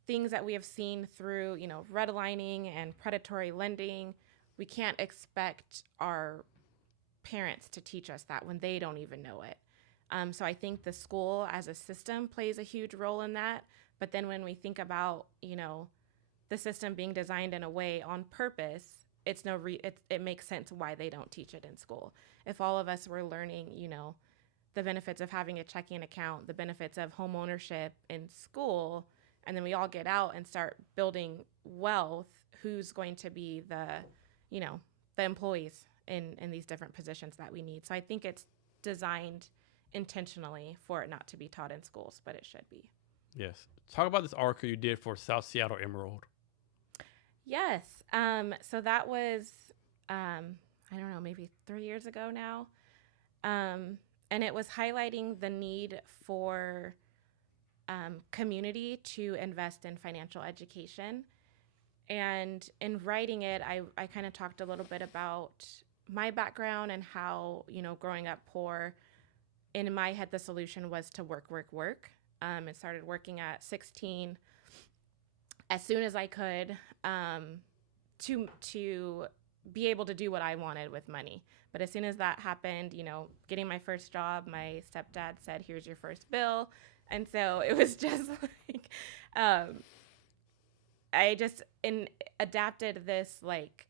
things that we have seen through, redlining and predatory lending, we can't expect our parents to teach us that when they don't even know it. So I think the school as a system plays a huge role in that. But then when we think about, the system being designed in a way on purpose, it makes sense why they don't teach it in school. If all of us were learning, the benefits of having a checking account, the benefits of homeownership in school, and then we all get out and start building wealth, who's going to be the employees in these different positions that we need? So I think it's designed intentionally for it not to be taught in schools, but it should be. Yes. Talk about this article you did for South Seattle Emerald. Yes. So that was, I don't know, maybe 3 years ago now. And it was highlighting the need for community to invest in financial education. And in writing it, I kind of talked a little bit about my background and how, growing up poor, in my head, the solution was to work. And started working at 16 as soon as I could to be able to do what I wanted with money. But as soon as that happened, getting my first job, my stepdad said, "Here's your first bill." And so it was just like, I just adapted this like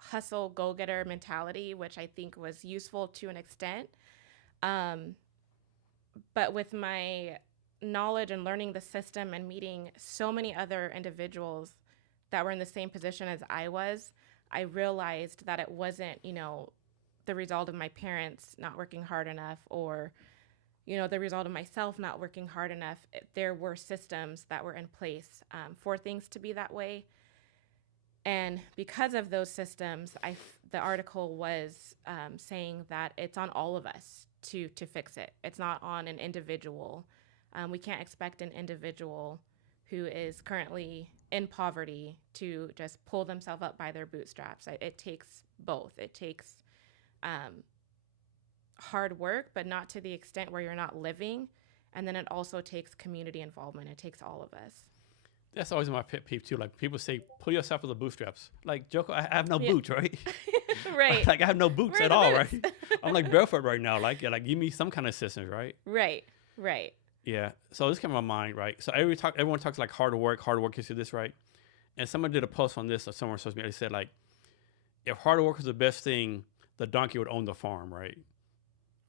hustle, go-getter mentality, which I think was useful to an extent. But with my knowledge and learning the system and meeting so many other individuals that were in the same position as I was, I realized that it wasn't, the result of my parents not working hard enough, or, the result of myself not working hard enough. There were systems that were in place for things to be that way. And because of those systems, the article was saying that it's on all of us to fix it. It's not on an individual. We can't expect an individual who is currently in poverty to just pull themselves up by their bootstraps. It takes both. It takes hard work, but not to the extent where you're not living. And then it also takes community involvement. It takes all of us. That's always my pet peeve too. Like people say, pull yourself with the bootstraps. Like, Joko, I have no boots, right? Right. Like I have no boots at all, right? I'm like barefoot right now. Like give me some kind of assistance, right? Right. Yeah. So this came to my mind, right? So everyone talks like hard work gets you this, right? And someone did a post on this or somewhere on social media. They said like, if hard work was the best thing, the donkey would own the farm, right?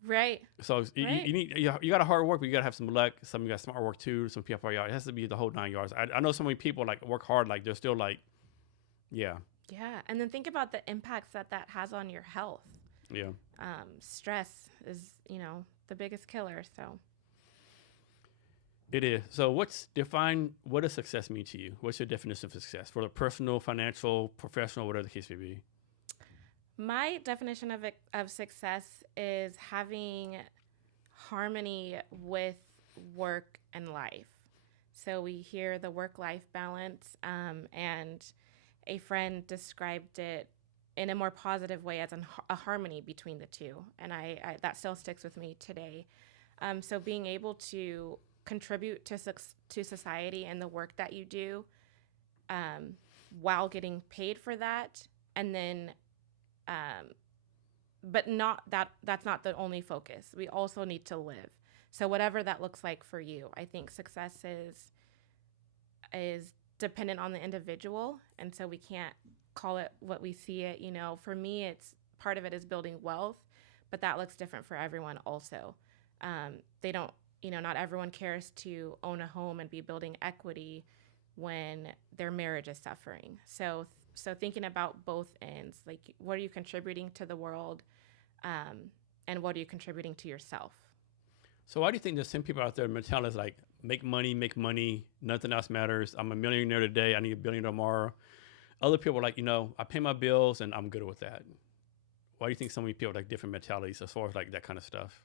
Right. So you got to hard work, but you got to have some luck. Some you got smart work too. Some people, it has to be the whole 9 yards. I know so many people like work hard, like they're still like, yeah. Yeah, and then think about the impacts that has on your health. Yeah. Stress is, the biggest killer. So. It is. So what does success mean to you? What's your definition of success for the personal, financial, professional, whatever the case may be? My definition of success is having harmony with work and life. So we hear the work-life balance, and a friend described it in a more positive way as a harmony between the two. And I that still sticks with me today. So being able to contribute to society and the work that you do, while getting paid for that, and then but that's not the only focus. We also need to live. So whatever that looks like for you, I think success is dependent on the individual. And so we can't call it what we see it. For me, it's part of it is building wealth, but that looks different for everyone also. They don't, not everyone cares to own a home and be building equity when their marriage is suffering. So thinking about both ends, like what are you contributing to the world, and what are you contributing to yourself? So why do you think there's some people out there, mentality is like, make money, nothing else matters. I'm a millionaire today, I need a billion tomorrow. Other people are like, I pay my bills and I'm good with that. Why do you think so many people have like different mentalities as far as like that kind of stuff?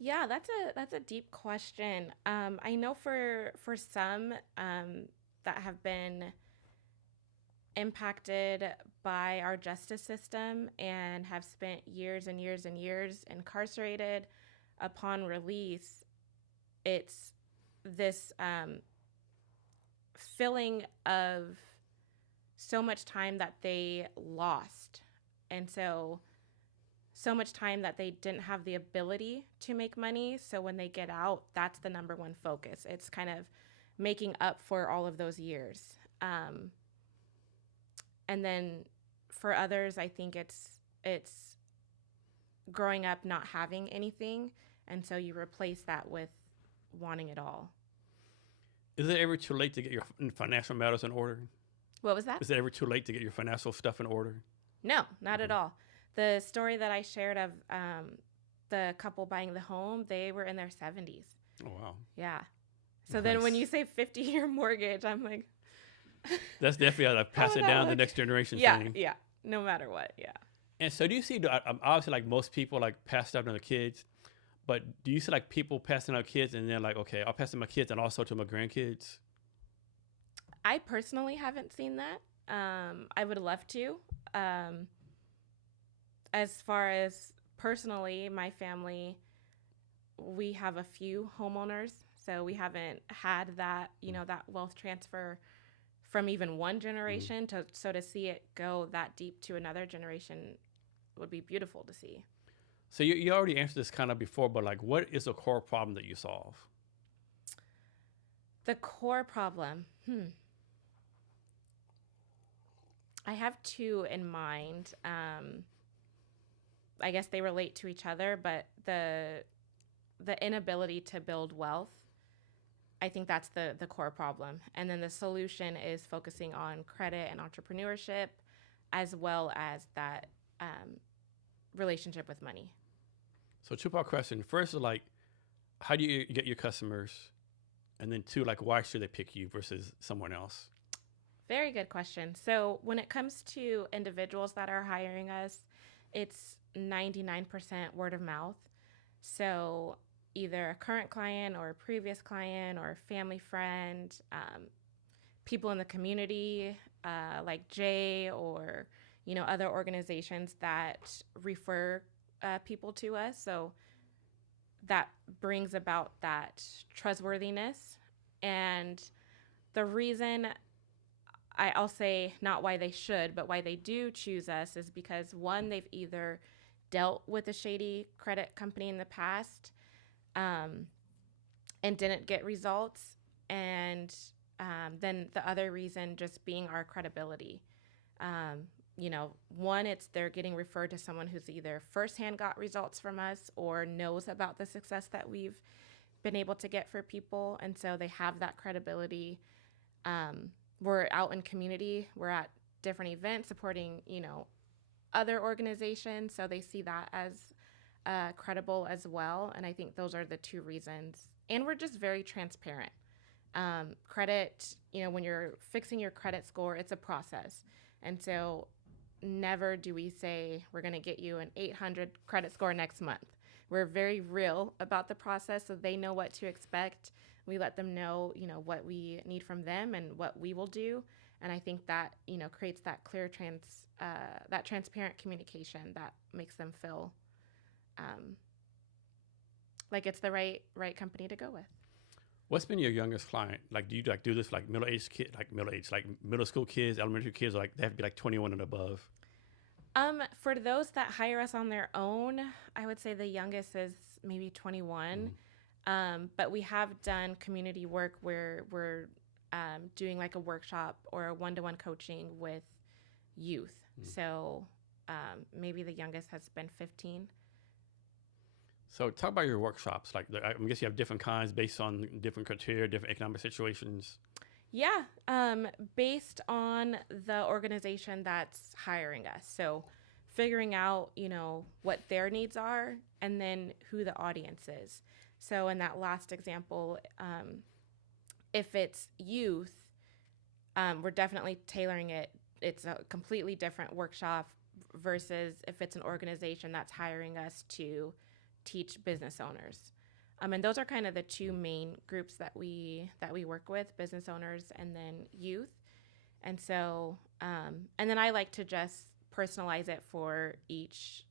Yeah, that's a deep question. I know for some that have been impacted by our justice system and have spent years and years and years incarcerated, upon release, it's this feeling of so much time that they lost. And so much time that they didn't have the ability to make money. So when they get out, that's the number one focus. It's kind of making up for all of those years. And then for others, I think it's growing up not having anything. And so you replace that with wanting it all. Is it ever too late to get your financial matters in order? What was that? Is it ever too late to get your financial stuff in order? No, not at all. The story that I shared of the couple buying the home, they were in their 70s. Oh, wow. Yeah. So then when you say 50-year mortgage, I'm like... That's definitely how to pass it down to the next generation thing. Yeah, no matter what, yeah. And so do you see, obviously like most people like pass stuff to their kids, but do you see like people passing out kids and they're like, okay, I'll pass to my kids and also to my grandkids? I personally haven't seen that. I would love to. As far as personally, my family, we have a few homeowners, so we haven't had that, that wealth transfer from even one generation to see it go that deep to another generation would be beautiful to see. So you already answered this kind of before, but like, what is the core problem that you solve? The core problem, I have two in mind. I guess they relate to each other, but the inability to build wealth, I think that's the core problem. And then the solution is focusing on credit and entrepreneurship, as well as that relationship with money. So two-part question. First is like, how do you get your customers? And then two, like, why should they pick you versus someone else? Very good question. So when it comes to individuals that are hiring us, it's 99% word of mouth. So either a current client or a previous client or a family friend, people in the community like Jay or, other organizations that refer people to us. So that brings about that trustworthiness. And the reason I'll say not why they should, but why they do choose us is because, one, they've either dealt with a shady credit company in the past and didn't get results. And then the other reason just being our credibility. One, it's they're getting referred to someone who's either firsthand got results from us or knows about the success that we've been able to get for people. And so they have that credibility. We're out in community. We're at different events supporting, other organizations. So they see that as credible as well. And I think those are the two reasons. And we're just very transparent. Credit, when you're fixing your credit score, it's a process. And so never do we say we're going to get you an 800 credit score next month. We're very real about the process, so they know what to expect. We let them know, what we need from them and what we will do. And I think that, creates that clear that transparent communication that makes them feel like it's the right company to go with. What's been your youngest client? Like, do you do this like middle-aged kid, like middle school kids, elementary kids, or like they have to be like 21 and above? For those that hire us on their own, I would say the youngest is maybe 21. But we have done community work where we're doing like a workshop or a one-to-one coaching with youth. So maybe the youngest has been 15. So talk about your workshops. Like, I guess you have different kinds based on different criteria, different economic situations. Yeah, based on the organization that's hiring us. So figuring out, what their needs are and then who the audience is. So in that last example, if it's youth, we're definitely tailoring it. It's a completely different workshop versus if it's an organization that's hiring us to teach business owners. And those are kind of the two main groups that we work with, business owners and then youth. And so, and then I like to just personalize it for each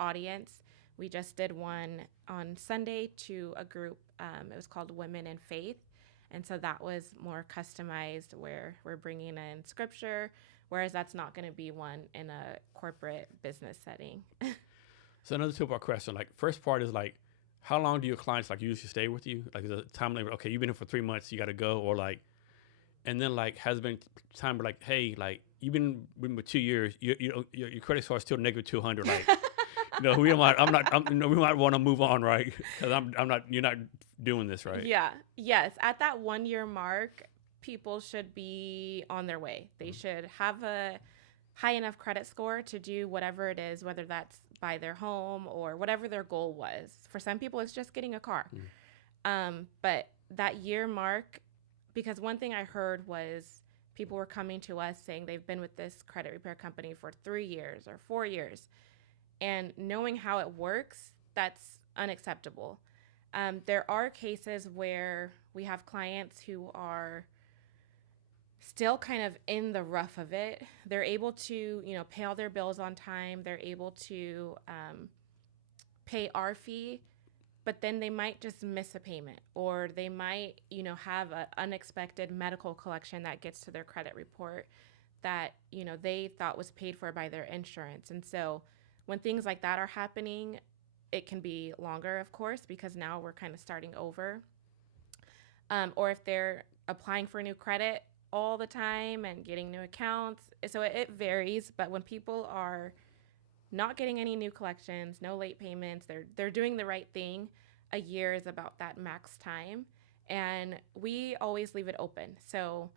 audience. We just did one on Sunday to a group. It was called Women in Faith. And so that was more customized where we're bringing in scripture, whereas that's not going to be one in a corporate business setting. So another two-part question. Like, first part is like, how long do your clients like usually stay with you? Like, is a time limit? Okay, you've been here for 3 months, you got to go, or like, and then like, has been time where like, hey, like you've been with 2 years, your credit score is still negative 200. Like, we might want to move on, right? Because you're not doing this, right? Yeah. Yes. At that 1 year mark, people should be on their way. They should have a high enough credit score to do whatever it is, whether that's buy their home or whatever their goal was. For some people, it's just getting a car. But that year mark, because one thing I heard was people were coming to us saying they've been with this credit repair company for 3 years or 4 years. And knowing how it works, that's unacceptable. There are cases where we have clients who are still kind of in the rough of it. They're able to, pay all their bills on time. They're able to pay our fee, but then they might just miss a payment, or they might, have an unexpected medical collection that gets to their credit report that, they thought was paid for by their insurance. And so when things like that are happening, it can be longer, of course, because now we're kind of starting over. Or if they're applying for new credit all the time and getting new accounts. So it varies. But when people are not getting any new collections, no late payments. They're doing the right thing. A year is about that max time, and we always leave it open. So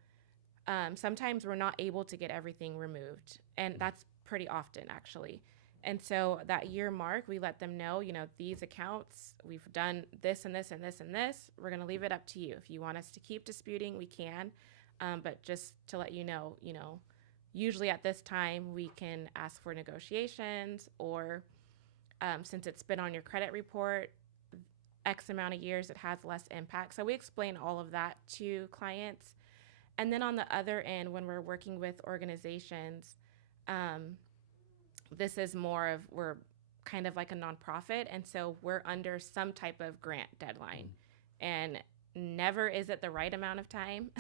sometimes we're not able to get everything removed, and that's pretty often actually. And so that year mark, we let them know, these accounts, we've done this and this and this and this. We're going to leave it up to you. If you want us to keep disputing, we can. But just to let you know, usually at this time we can ask for negotiations, or since it's been on your credit report X amount of years, it has less impact. So we explain all of that to clients. And then on the other end, when we're working with organizations, this is more of, we're kind of like a nonprofit. And so we're under some type of grant deadline. And never is it the right amount of time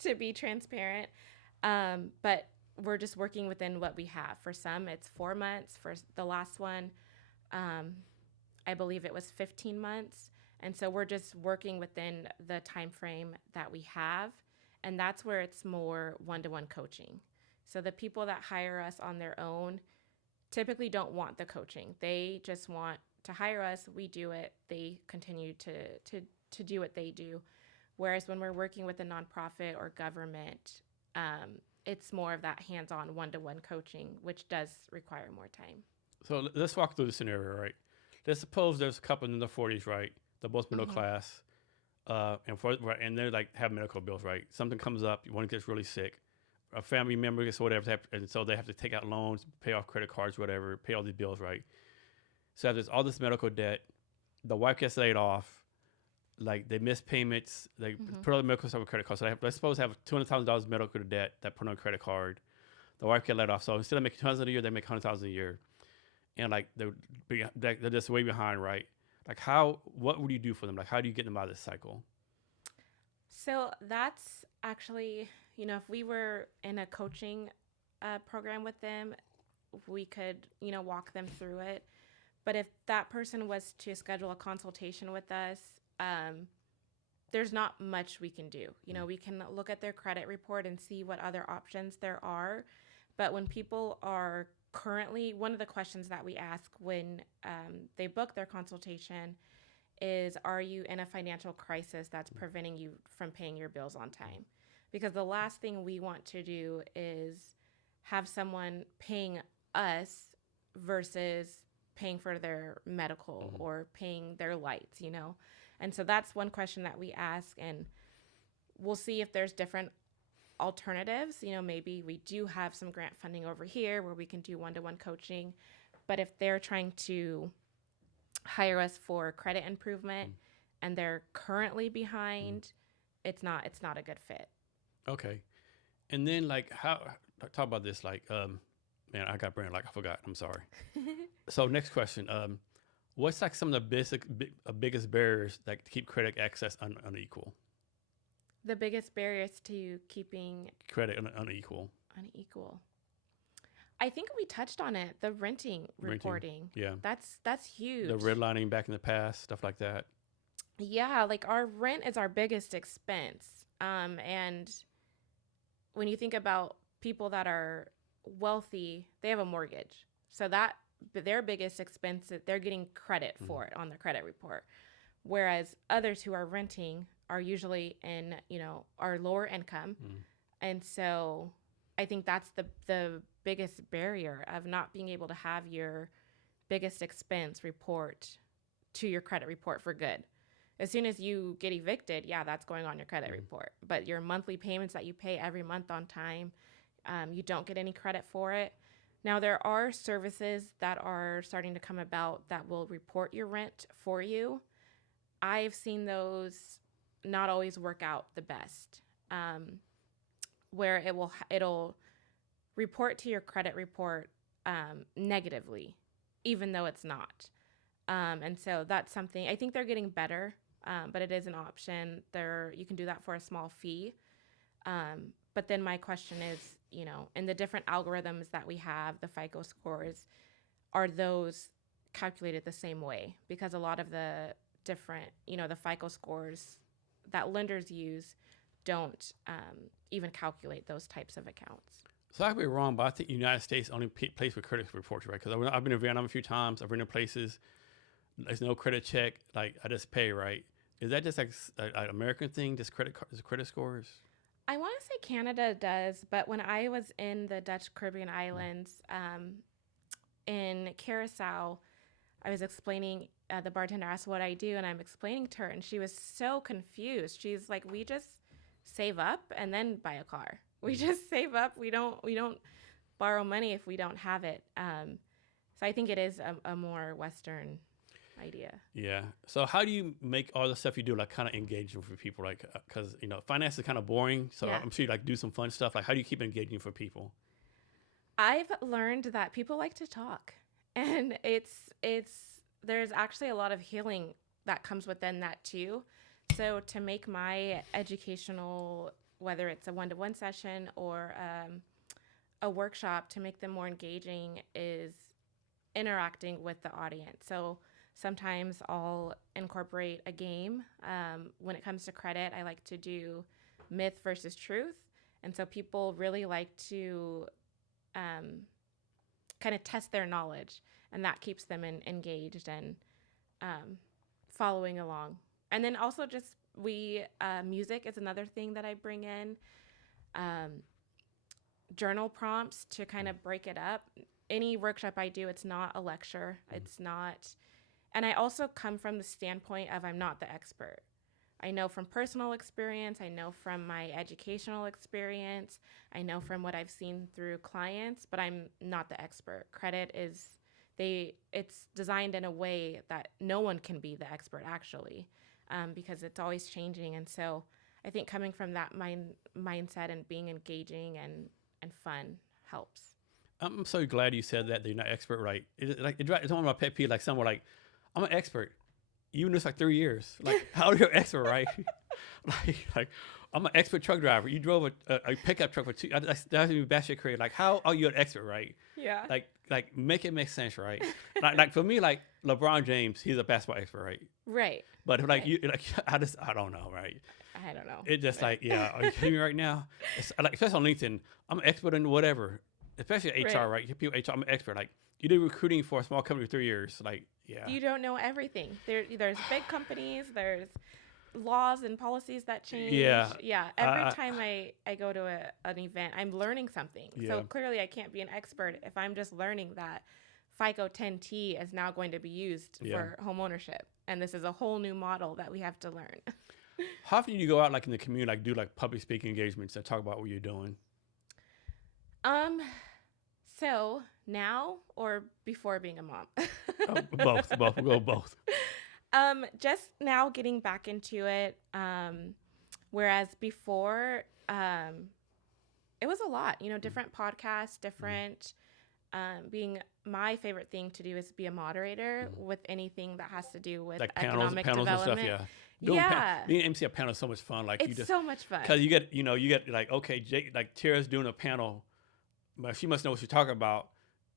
to be transparent. But we're just working within what we have. For some, it's 4 months. For the last one, I believe it was 15 months. And so we're just working within the time frame that we have. And that's where it's more one-to-one coaching. So the people that hire us on their own typically don't want the coaching. They just want to hire us. We do it. They continue to do what they do. Whereas when we're working with a nonprofit or government, it's more of that hands-on one-to-one coaching, which does require more time. So let's walk through the scenario, right? Let's suppose there's a couple in their 40s, right? They're both middle class, and they're like have medical bills, right? Something comes up, one gets really sick, a family member gets whatever, and so they have to take out loans, pay off credit cards, whatever, pay all these bills, right? So there's all this medical debt. The wife gets laid off, like they miss payments, they put all the medical stuff on credit cards. So let's suppose they have $200,000 medical debt that put on a credit card. The wife get laid off, so instead of making $200,000 a year, they make $100,000 a year. And like they're just way behind, right? Like what would you do for them? Like how do you get them out of this cycle? So that's actually, if we were in a coaching program with them, we could, walk them through it. But if that person was to schedule a consultation with us, there's not much we can do. We can look at their credit report and see what other options there are. But when people are currently, one of the questions that we ask when they book their consultation is, are you in a financial crisis that's preventing you from paying your bills on time? Because the last thing we want to do is have someone paying us versus paying for their medical or paying their lights, And so that's one question that we ask, and we'll see if there's different alternatives. Maybe we do have some grant funding over here where we can do one-to-one coaching, but if they're trying to hire us for credit improvement and they're currently behind, it's not a good fit. Okay. And then like talk about this, like man, I got brain, like I forgot, I'm sorry. So next question, what's like some of the biggest barriers that keep credit access unequal? The biggest barriers to keeping credit unequal. I think we touched on it. The renting reporting. Yeah. That's huge. The redlining back in the past, stuff like that. Yeah, like our rent is our biggest expense. And when you think about people that are wealthy, they have a mortgage. So their biggest expense, they're getting credit for it on their credit report. Whereas others who are renting are usually in, our lower income. And so I think that's the biggest barrier of not being able to have your biggest expense report to your credit report for good. As soon as you get evicted, yeah, that's going on your credit report. But your monthly payments that you pay every month on time, you don't get any credit for it. Now, there are services that are starting to come about that will report your rent for you. I've seen those not always work out the best, where it'll report to your credit report negatively, even though it's not. And so that's something, I think they're getting better, but it is an option. You can do that for a small fee. But then my question is, in the different algorithms that we have, the FICO scores, are those calculated the same way? Because a lot of the different, the FICO scores that lenders use don't even calculate those types of accounts. So I could be wrong, but I think the United States only place with credit reports, right? Because I've been to Vietnam a few times. I've been to places. There's no credit check. Like I just pay, right? Is that just like an American thing? Just credit scores? I want to say Canada does, but when I was in the Dutch Caribbean islands, in Curacao, I was explaining, the bartender asked what I do, and I'm explaining to her, and she was so confused. She's like, we just save up and then buy a car. We just save up. We don't borrow money if we don't have it. So I think it is a more Western idea. Yeah. So how do you make all the stuff you do like kind of engaging for people? Like, because finance is kind of boring. So Yeah. I'm sure you like do some fun stuff. Like, how do you keep engaging for people? I've learned that people like to talk, and there's actually a lot of healing that comes within that too. So to make my educational, whether it's a one-to-one session or a workshop, to make them more engaging is interacting with the audience. So sometimes I'll incorporate a game. When it comes to credit, I like to do myth versus truth. And so people really like to kind of test their knowledge, and that keeps them engaged and following along. And then also just music is another thing that I bring in. Journal prompts to kind of break it up. Any workshop I do, it's not a lecture. It's not. And I also come from the standpoint of I'm not the expert. I know from personal experience. I know from my educational experience. I know from what I've seen through clients, but I'm not the expert. Credit it's designed in a way that no one can be the expert actually, because it's always changing. And so I think coming from that mindset and being engaging and fun helps. I'm so glad you said that you're not expert, right? It's one of my pet peeves. Like someone like, I'm an expert. Even if it's like 3 years. Like, how are you an expert, right? like, I'm an expert truck driver. You drove a pickup truck for 2. That's even batshit crazy. Like, how are you an expert, right? Yeah. Like make it make sense, right? like for me, like LeBron James, he's a basketball expert, right? Right. But like right. you, like I don't know, right? I don't know. It just like, yeah, are you kidding me right now? It's like, especially on LinkedIn, I'm an expert in whatever, especially HR, right? People HR, I'm an expert. Like, you do recruiting for a small company for 3 years, like, yeah. You don't know everything. There's big companies, there's laws and policies that change. Yeah. Yeah. Every time I go to an event, I'm learning something. Yeah. So clearly I can't be an expert if I'm just learning that FICO 10T is now going to be used for homeownership. And this is a whole new model that we have to learn. How often do you go out like in the community, like do like public speaking engagements and talk about what you're doing? So now or before being a mom? Both. We'll go both. Just now getting back into it. Whereas before, it was a lot, different podcasts, different, being my favorite thing to do is be a moderator with anything that has to do with like economic panels development. And stuff, Yeah. Being an MC at panel is so much fun. Like It's so much fun. Because you get like, okay, like Tierra's doing a panel, but she must know what she's talking about.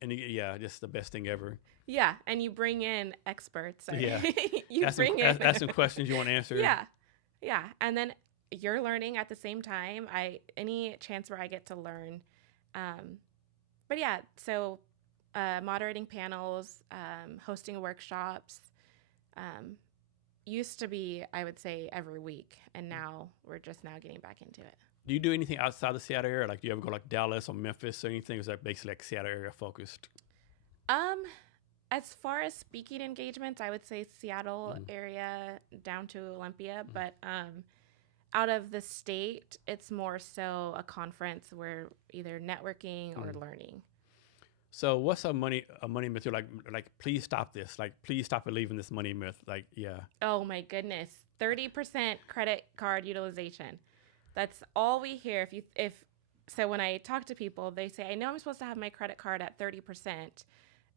And just the best thing ever. Yeah, and you bring in experts. Yeah. That's some questions you want to answer. Yeah. And then you're learning at the same time. Any chance where I get to learn. But yeah, so moderating panels, hosting workshops, used to be, I would say, every week. And now we're just now getting back into it. Do you do anything outside the Seattle area? Like, do you ever go like Dallas or Memphis or anything? Or is that basically like Seattle area focused? As far as speaking engagements, I would say Seattle area down to Olympia. But out of the state, it's more so a conference where either networking or learning. So what's a money myth? You're like, please stop this. Like, please stop believing this money myth. Like, yeah. Oh my goodness. 30% credit card utilization. That's all we hear. So when I talk to people, they say, I know I'm supposed to have my credit card at 30%.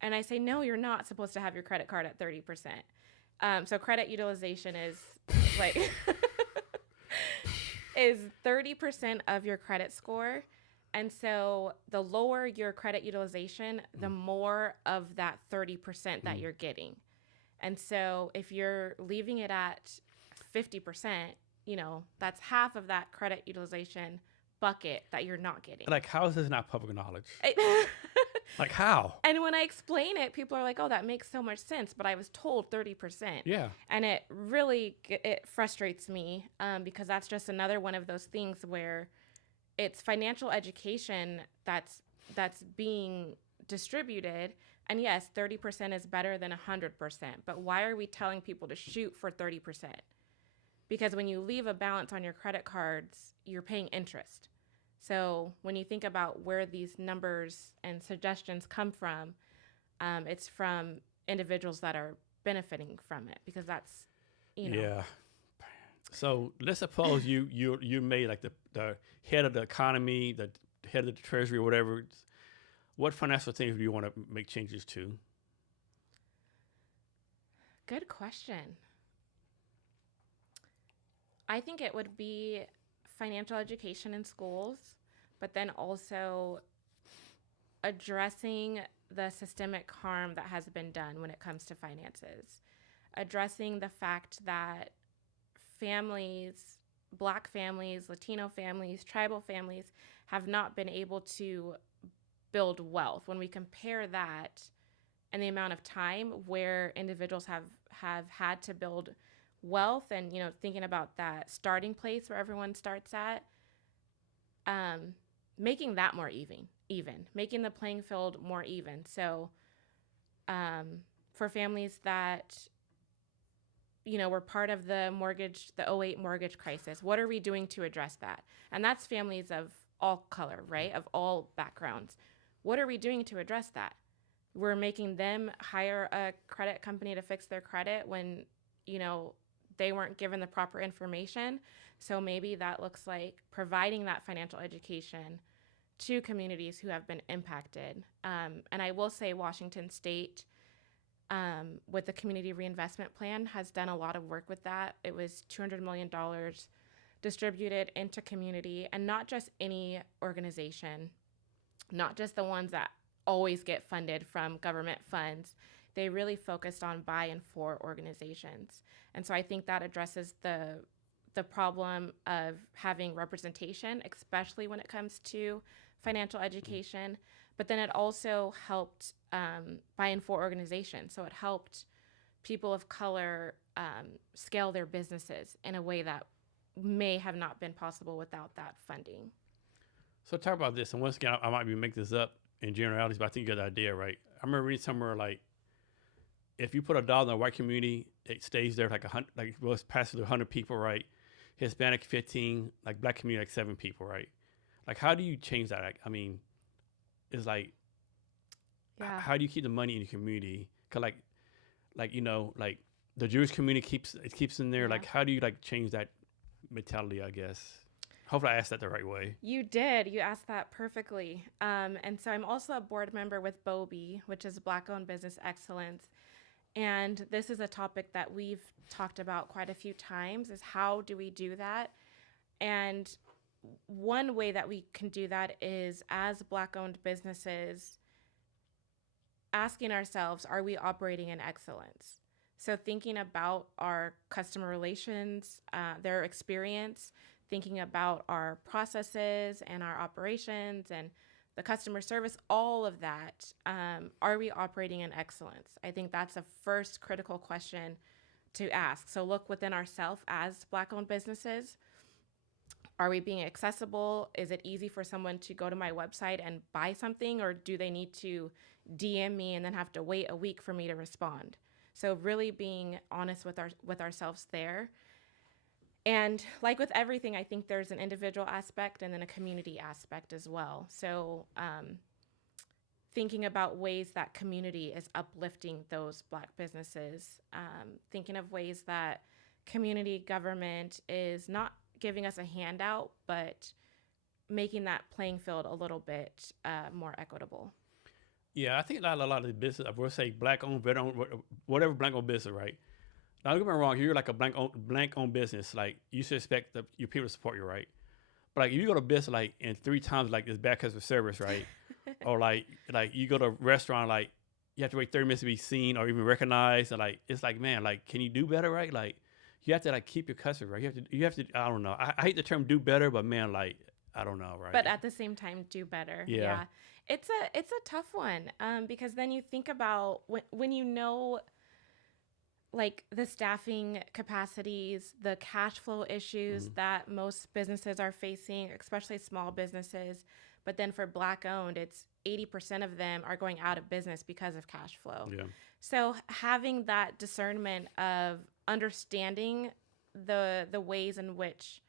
And I say, no, you're not supposed to have your credit card at 30%. So credit utilization is like, is 30% of your credit score. And so the lower your credit utilization, the more of that 30% that you're getting. And so if you're leaving it at 50%, that's half of that credit utilization bucket that you're not getting. Like, how is this not public knowledge? I- Like, how? And when I explain it, people are like, oh, that makes so much sense. But I was told 30%. Yeah. And it really, it frustrates me because that's just another one of those things where it's financial education that's being distributed. And yes, 30% is better than 100%. But why are we telling people to shoot for 30%? Because when you leave a balance on your credit cards, you're paying interest. So when you think about where these numbers and suggestions come from, it's from individuals that are benefiting from it, because that's, Yeah. So let's suppose you made like the head of the economy, the head of the treasury, or whatever. What financial things do you want to make changes to? Good question. I think it would be financial education in schools, but then also addressing the systemic harm that has been done when it comes to finances. Addressing the fact that families, Black families, Latino families, tribal families have not been able to build wealth. When we compare that and the amount of time where individuals have had to build wealth, and thinking about that starting place where everyone starts at, making that more even, making the playing field more even. So for families that were part of the 2008 mortgage crisis, what are we doing to address that? And that's families of all color, right? Of all backgrounds. What are we doing to address that? We're making them hire a credit company to fix their credit when they weren't given the proper information. So maybe that looks like providing that financial education to communities who have been impacted. And I will say Washington State, with the Community Reinvestment Plan, has done a lot of work with that. It was $200 million distributed into community, and not just any organization, not just the ones that always get funded from government funds. They really focused on by and for organizations. And so I think that addresses the problem of having representation, especially when it comes to financial education. But then it also helped by and for organizations. So it helped people of color scale their businesses in a way that may have not been possible without that funding. So talk about this. And once again, I might be making this up in generalities, but I think you get the idea, right? I remember reading somewhere like, if you put $1 in a white community, it stays there like it's passed through 100 people, right? Hispanic 15, like Black community like 7 people, right? Like, how do you change that? I mean, it's like, how do you keep the money in your community? Cause like the Jewish community keeps in there. Yeah. Like, how do you change that mentality? I guess. Hopefully, I asked that the right way. You did. You asked that perfectly. And so I'm also a board member with BOBI, which is Black-owned business excellence. And this is a topic that we've talked about quite a few times, is how do we do that? And one way that we can do that is, as Black-owned businesses, asking ourselves, are we operating in excellence? So thinking about our customer relations, their experience, thinking about our processes and our operations and the customer service, all of that. Are we operating in excellence? I think that's a first critical question to ask. So look within ourselves as Black-owned businesses. Are we being accessible? Is it easy for someone to go to my website and buy something, or do they need to DM me and then have to wait a week for me to respond? So really being honest with ourselves there. And like with everything, I think there's an individual aspect and then a community aspect as well. So thinking about ways that community is uplifting those Black businesses, thinking of ways that community government is not giving us a handout, but making that playing field a little bit more equitable. Yeah, I think a lot of the business, I would say Black-owned, veteran, whatever Black-owned business, right? Now, don't get me wrong, you're like a blank-owned business. Like, you should expect your people to support you, right? But like, if you go to business and 3 times it's bad customer service, right? Or like you go to a restaurant, you have to wait 30 minutes to be seen or even recognized, and it's like, man, can you do better, right? You have to keep your customer, right? You have to. I don't know. I hate the term "do better," but man, I don't know, right? But at the same time, do better. Yeah. It's a tough one, because then you think about when you know, like, the staffing capacities, the cash flow issues that most businesses are facing, especially small businesses. But then for Black owned, it's 80% of them are going out of business because of cash flow. Yeah. So having that discernment of understanding the ways in which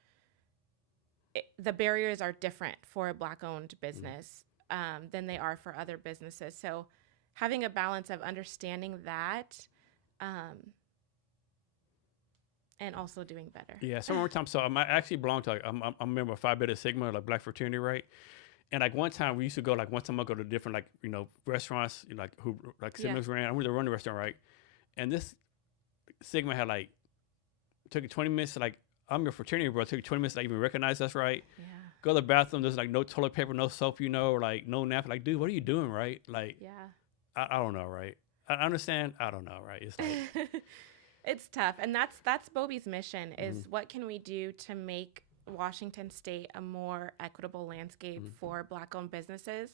the barriers are different for a Black owned business than they are for other businesses. So having a balance of understanding that, and also doing better. Yeah. Some more time. So I actually belong to, like, I'm a member of Phi Beta Sigma, like Black fraternity, right? And like one time we used to go, like once a month, go to different, like, you know, restaurants, you know, like who, like Sigmas ran. I went to run the restaurant, right? And this Sigma had like, took 20 minutes to, like, I'm your fraternity, bro. It took 20 minutes to, like, even recognize us, right? Yeah. Go to the bathroom. There's like no toilet paper, no soap, you know, or like no napkin. Like, dude, what are you doing, right? Like, Yeah. I don't know, right? I understand. I don't know, right? It's like, it's tough. And that's Bobby's mission is what can we do to make Washington State a more equitable landscape for Black owned businesses.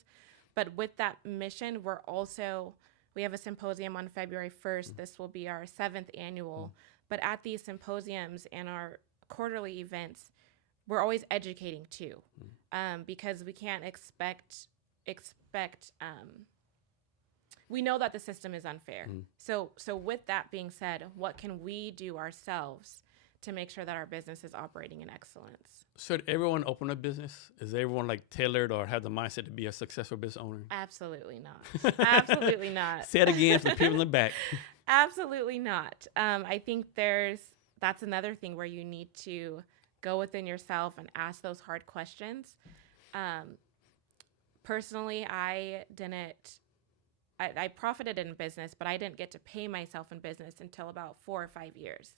But with that mission, we have a symposium on February 1st. This will be our 7th annual. But at these symposiums and our quarterly events, we're always educating too, because we can't expect. We know that the system is unfair. So with that being said, what can we do ourselves to make sure that our business is operating in excellence? Should everyone open a business? Is everyone like tailored or have the mindset to be a successful business owner? Absolutely not. Absolutely not. Say it again for the people in the back. Absolutely not. I think that's another thing where you need to go within yourself and ask those hard questions. Personally, I profited in business, but I didn't get to pay myself in business until about 4 or 5 years.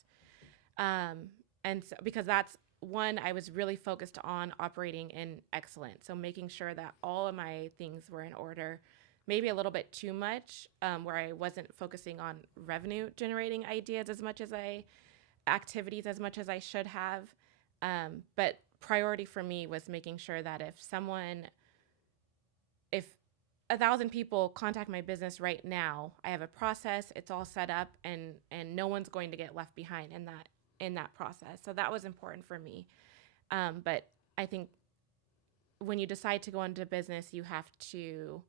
And so, because that's one, I was really focused on operating in excellence. So making sure that all of my things were in order, maybe a little bit too much, where I wasn't focusing on revenue generating ideas activities as much as I should have. But priority for me was making sure that if 1,000 people contact my business right now, I have a process, it's all set up, and no one's going to get left behind in that process. So that was important for me. But I think when you decide to go into business, you have to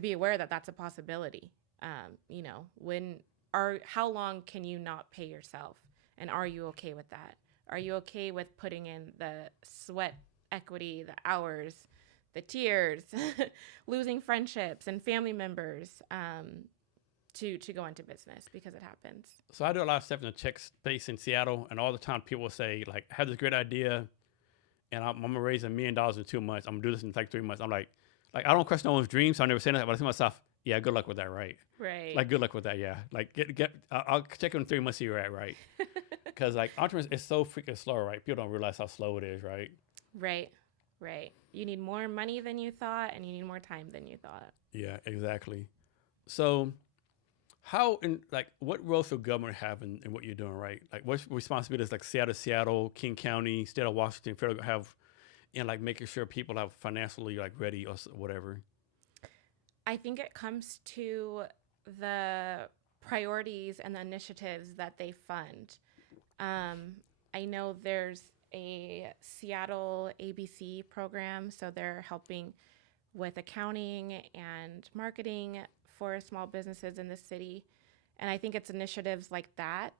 be aware that that's a possibility. You know, how long can you not pay yourself? And are you okay with that? Are you okay with putting in the sweat equity, the hours, the tears, losing friendships and family members to go into business, because it happens? So I do a lot of stuff in the tech space in Seattle, and all the time people will say, like, I have this great idea, and I'm going to raise $1 million in 2 months. I'm going to do this in like 3 months. I'm like, I don't question no one's dreams, so I never say that, but I say to myself, yeah, good luck with that, right? Right. Like, good luck with that, yeah. Like, I'll check in 3 months, see where you're at, right? Because, like, entrepreneurs is so freaking slow, right? People don't realize how slow it is, right? Right. You need more money than you thought, and you need more time than you thought. Yeah, exactly. So what role should government have in what you're doing, right? Like, what responsibilities like Seattle, King County, State of Washington, federal have in, like, making sure people have financially, like, ready or whatever? I think it comes to the priorities and the initiatives that they fund. I know there's a Seattle ABC program, so they're helping with accounting and marketing for small businesses in the city. And I think it's initiatives like that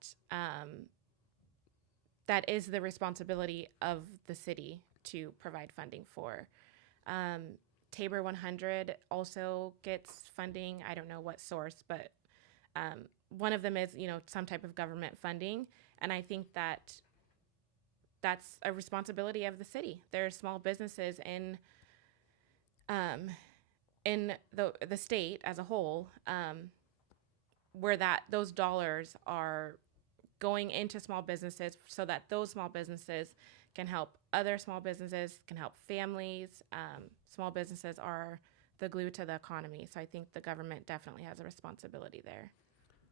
that is the responsibility of the city to provide funding for. Tabor 100 also gets funding. I don't know what source, but one of them is, some type of government funding. And I think that's a responsibility of the city. There are small businesses in the state as a whole, where those dollars are going into small businesses so that those small businesses can help other small businesses, can help families. Small businesses are the glue to the economy. So I think the government definitely has a responsibility there.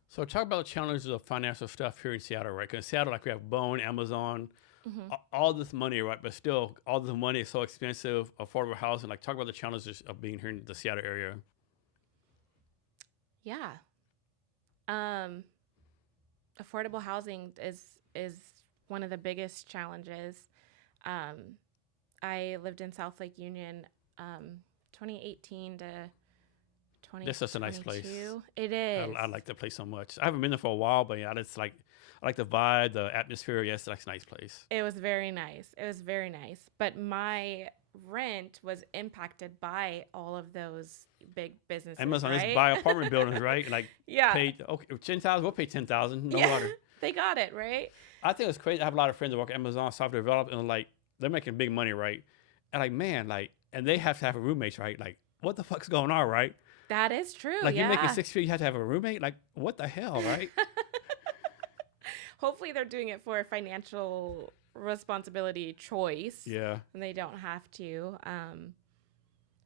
So talk about the challenges of financial stuff here in Seattle, right? Because in Seattle, like, we have Bone, Amazon, all this money, right? But still, all this money is so expensive, affordable housing. Like, talk about the challenges of being here in the Seattle area. Yeah. Affordable housing is one of the biggest challenges. I lived in South Lake Union 2018 to 2022. This is a nice place. It is. I like the place so much. I haven't been there for a while, but yeah, I like the vibe, the atmosphere. Yes, it's a nice place. It was very nice. But my rent was impacted by all of those big businesses. Amazon right? is buy apartment buildings, right? Like, yeah. Pay, okay, 10,000. We'll pay 10,000. No yeah. water. They got it right. I think it's crazy. I have a lot of friends that work at Amazon, software development, and like they're making big money, right? And like, man, like, and they have to have a roommate, right? Like, what the fuck's going on, right? That is true. Like, yeah. you're making 6 figures, you have to have a roommate. Like, what the hell, right? Hopefully, they're doing it for a financial responsibility choice. Yeah. And they don't have to.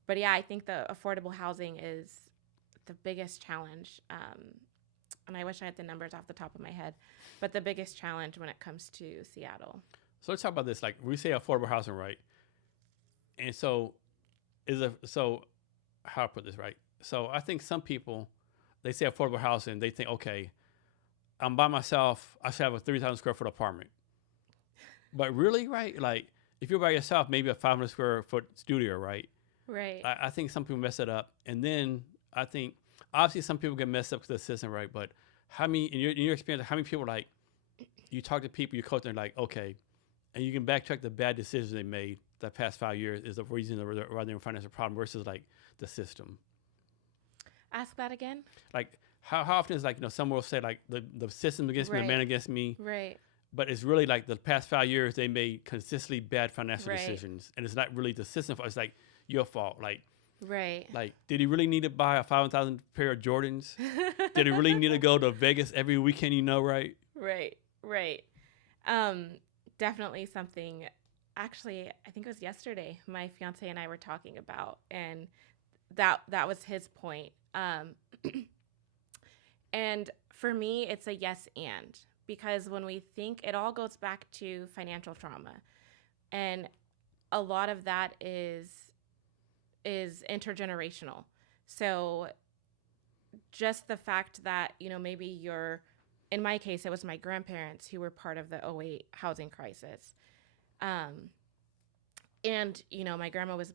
But yeah, I think the affordable housing is the biggest challenge. And I wish I had the numbers off the top of my head, but the biggest challenge when it comes to Seattle. So let's talk about this. Like, we say affordable housing, right? And so how to put this right? So I think some people, they say affordable housing, they think, okay, I'm by myself, I should have a 3,000 square foot apartment. But really, right? Like, if you're by yourself, maybe a 500 square foot studio, right? Right. I think some people mess it up. And then I think, obviously, some people get messed up with the system, right? But how many, in your experience, how many people, like, you talk to people, you coach them, like, okay, and you can backtrack the bad decisions they made the past 5 years is the reason rather than financial problem versus, like, the system? Ask that again. Like, how often is, like, someone will say, like, the system against me, the man against me. Right. But it's really, like, the past 5 years, they made consistently bad financial Right. decisions. And it's not really the system fault. It's, like, your fault. Like, right. Like, did he really need to buy a 5,000 pair of Jordans? Did he really need to go to Vegas every weekend, right? Right. Definitely something, actually, I think it was yesterday, my fiance and I were talking about, and that was his point. And for me, it's a yes and, because when we think, it all goes back to financial trauma. And a lot of that is intergenerational. So just the fact that, maybe in my case, it was my grandparents who were part of the 2008 housing crisis. And, my grandma was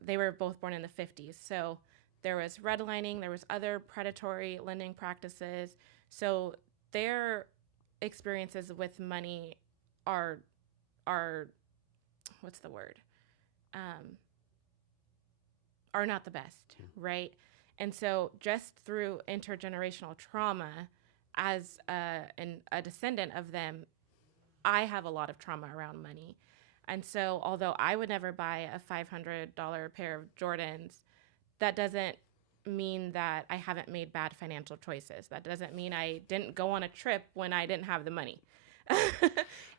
they were both born in the 50s. So there was redlining, there was other predatory lending practices. So their experiences with money are what's the word? Are not the best, right? And so just through intergenerational trauma, as a descendant of them, I have a lot of trauma around money. And so although I would never buy a $500 pair of Jordans, that doesn't mean that I haven't made bad financial choices. That doesn't mean I didn't go on a trip when I didn't have the money.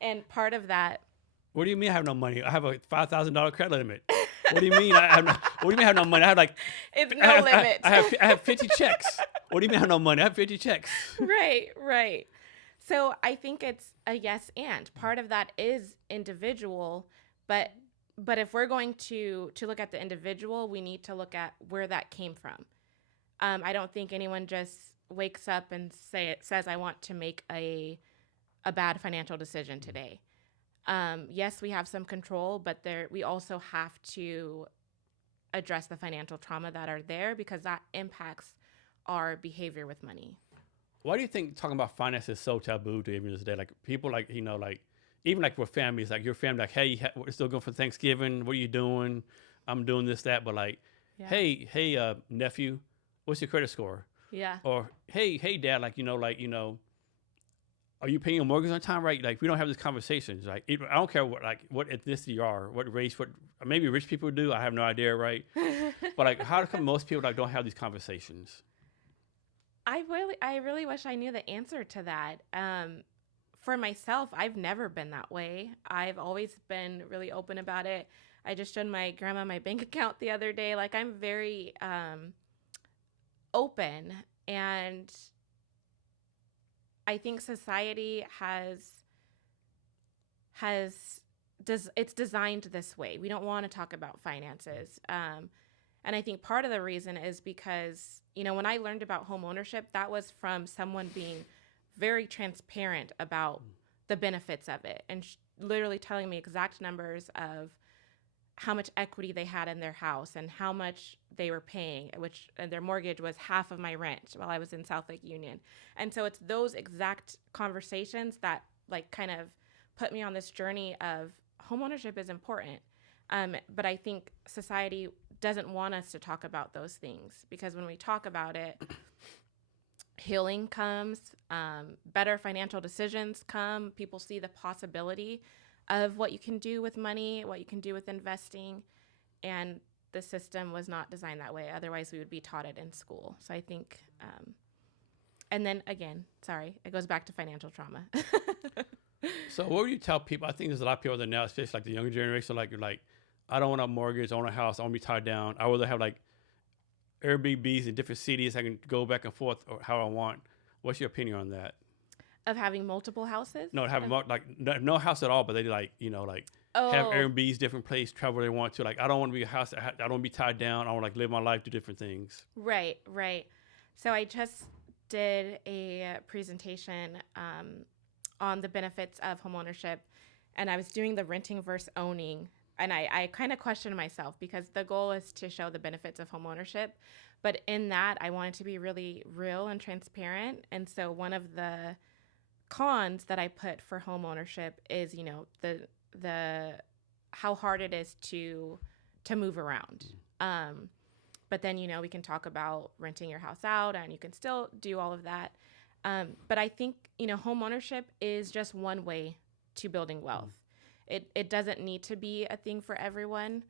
And part of that... What do you mean I have no money? I have a $5,000 credit limit. What do you mean? What do you mean I have no money? I have it's no limit. I have 50 checks. What do you mean I have no money? I have 50 checks. Right. So I think it's a yes and. Part of that is individual, but if we're going to look at the individual, we need to look at where that came from. I don't think anyone just wakes up and says I want to make a bad financial decision today. Yes, we have some control, but we also have to address the financial trauma that are there, because that impacts our behavior with money. Why do you think talking about finance is so taboo to even this day? Like, people, like, like, even like with families, like your family, like, hey, we're still going for Thanksgiving. What are you doing? I'm doing this, that. But like, Yeah. hey, nephew, what's your credit score? Yeah. Or hey, dad, are you paying your mortgage on time? Right? Like, we don't have these conversations. Like, I don't care what ethnicity you are, what race, maybe rich people do. I have no idea, right? But like, how come most people don't have these conversations? I really wish I knew the answer to that. For myself, I've never been that way. I've always been really open about it. I just showed my grandma my bank account the other day. Like, I'm very open, and I think society has it's designed this way. We don't want to talk about finances. And I think part of the reason is because, when I learned about home ownership, that was from someone being very transparent about the benefits of it and literally telling me exact numbers of how much equity they had in their house and how much they were paying, and their mortgage was half of my rent while I was in South Lake Union. And so it's those exact conversations that kind of put me on this journey of homeownership is important. But I think society doesn't want us to talk about those things, because when we talk about it, healing comes, better financial decisions come. People see the possibility of what you can do with money, what you can do with investing. And the system was not designed that way. Otherwise, we would be taught it in school. So I think, and then again, sorry, it goes back to financial trauma. So what would you tell people? I think there's a lot of people that now, especially like the younger generation, you're like, I don't want a mortgage, I want a house, I want to be tied down. I would rather have Airbnbs in different cities. I can go back and forth or how I want. What's your opinion on that? Of having multiple houses? No, having no house at all, but they have Airbnbs, different place, travel where they want to. I don't want to be a house. I don't want to be tied down. I want to live my life, do different things. Right. So I just did a presentation on the benefits of homeownership, and I was doing the renting versus owning. And I kind of questioned myself, because the goal is to show the benefits of homeownership. But in that, I wanted to be really real and transparent. And so one of the cons that I put for homeownership is, the how hard it is to move around. But then, we can talk about renting your house out, and you can still do all of that. But I think, homeownership is just one way to building wealth. It doesn't need to be a thing for everyone.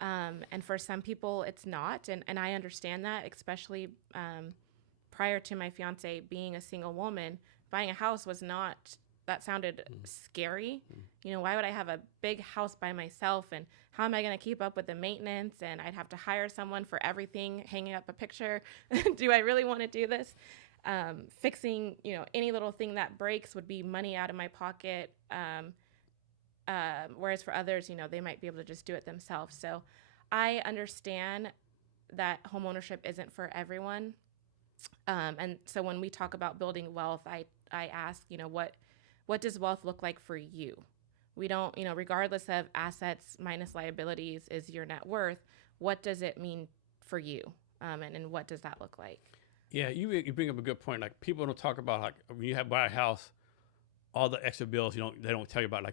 And for some people, it's not. And I understand that, especially prior to my fiance being a single woman, buying a house was not, that sounded scary. Why would I have a big house by myself? And how am I going to keep up with the maintenance? And I'd have to hire someone for everything, hanging up a picture. Do I really want to do this? Fixing, any little thing that breaks would be money out of my pocket. Whereas for others, they might be able to just do it themselves. So I understand that homeownership isn't for everyone. And so when we talk about building wealth, I ask, what does wealth look like for you? We don't, regardless of assets minus liabilities is your net worth, what does it mean for you? And what does that look like? Yeah, you bring up a good point. People don't talk about when you buy a house, all the extra bills, they don't tell you about,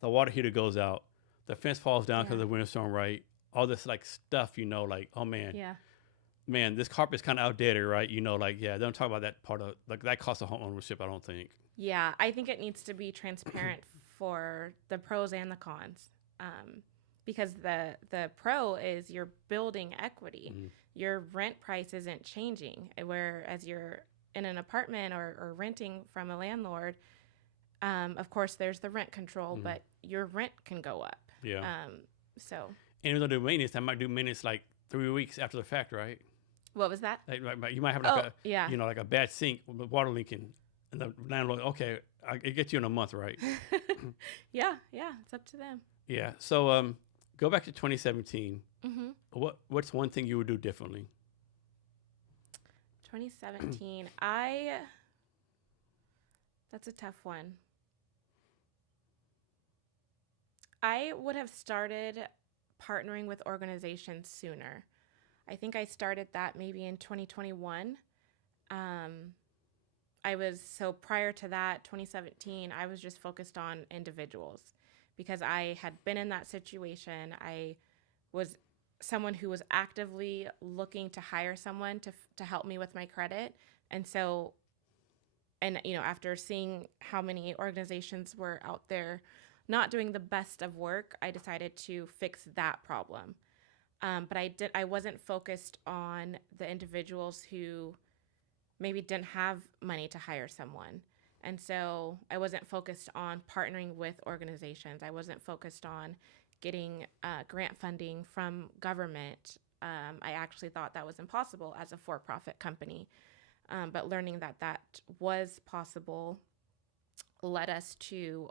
the water heater goes out, the fence falls down because of the windstorm, right? All this stuff, oh man. Yeah. Man, this carpet's kind of outdated, right? They don't talk about that part of, that cost of home ownership, I don't think. Yeah, I think it needs to be transparent for the pros and the cons. Because the pro is you're building equity. Mm-hmm. Your rent price isn't changing, whereas you're in an apartment or renting from a landlord. Of course, there's the rent control, but your rent can go up. Yeah. So. And even though they do maintenance, I might do maintenance 3 weeks after the fact, right? What was that? You might have a bad sink with water leaking, and the landlord, okay, it gets you in a month, right? Yeah, it's up to them. Yeah. So go back to 2017. Mm-hmm. What's one thing you would do differently? 2017, that's a tough one. I would have started partnering with organizations sooner. I think I started that maybe in 2021. Prior to that, 2017, I was just focused on individuals because I had been in that situation. I was someone who was actively looking to hire someone to help me with my credit. And so, after seeing how many organizations were out there not doing the best of work, I decided to fix that problem. But I wasn't focused on the individuals who maybe didn't have money to hire someone. And so I wasn't focused on partnering with organizations. I wasn't focused on getting grant funding from government. I actually thought that was impossible as a for-profit company. But learning that was possible led us to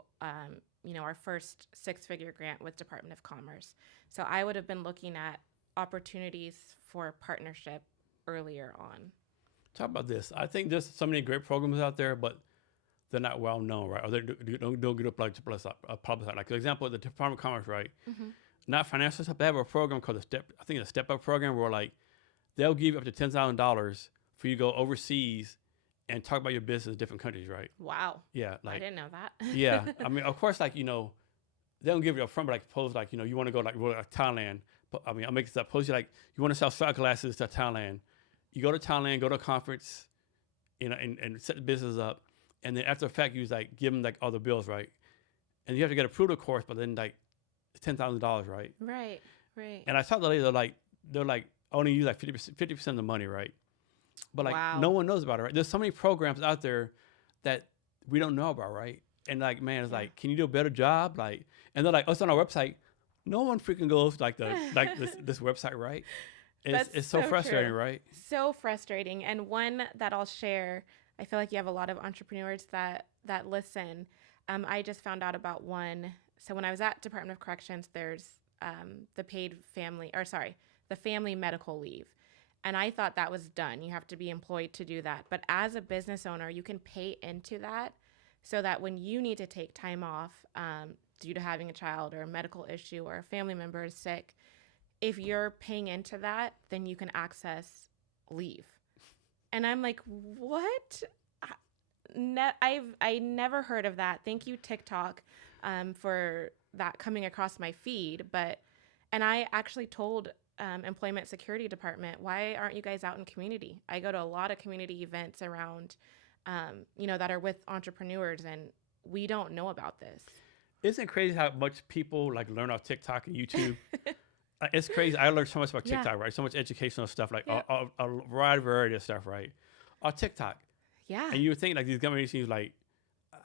our first 6-figure grant with Department of Commerce. So I would have been looking at opportunities for partnership earlier on. Talk about this. I think there's so many great programs out there, but they're not well known, right? Or they don't get publicized. Like, for example, the Department of Commerce, right? Mm-hmm. Not financial stuff. They have a program called a Step Up program, where like they'll give you up to $10,000 for you to go overseas and talk about your business in different countries, right? Wow. Yeah, I like didn't know that. yeah. I mean, of course, like they don't give you up front, but like suppose like you want to go like Thailand. I mean, I'll make this up. Suppose you want to sell shot glasses to Thailand. You go to Thailand, go to a conference, and set the business up. And then after the fact, you like give them like all the bills, right? And you have to get approved, of course, but then like it's $10,000, right? Right. And I talked to the lady, they're like only use like 50% of the money, right? But like Wow. no one knows about it, right? There's so many programs out there that we don't know about, right? And like, man, it's like, can you do a better job? Like, and they're like, oh, it's on our website. No one freaking goes like this website, right? It's so frustrating, true. right? So frustrating. And one that I'll share, I feel like you have a lot of entrepreneurs that listen. I just found out about one. So when I was at Department of Corrections, there's the family medical leave. And I thought that was done. You have to be employed to do that. But as a business owner, you can pay into that so that when you need to take time off due to having a child or a medical issue or a family member is sick, if you're paying into that, then you can access leave. And I'm like, what? I never heard of that. Thank you, TikTok, for that coming across my feed. And I actually told Employment Security Department, why aren't you guys out in community? I go to a lot of community events around, that are with entrepreneurs, and we don't know about this. Isn't it crazy how much people like learn off TikTok and YouTube? It's crazy. I learned so much about TikTok, right? So much educational stuff, like a variety of stuff, right? On TikTok. Yeah. And you would think like these companies, like,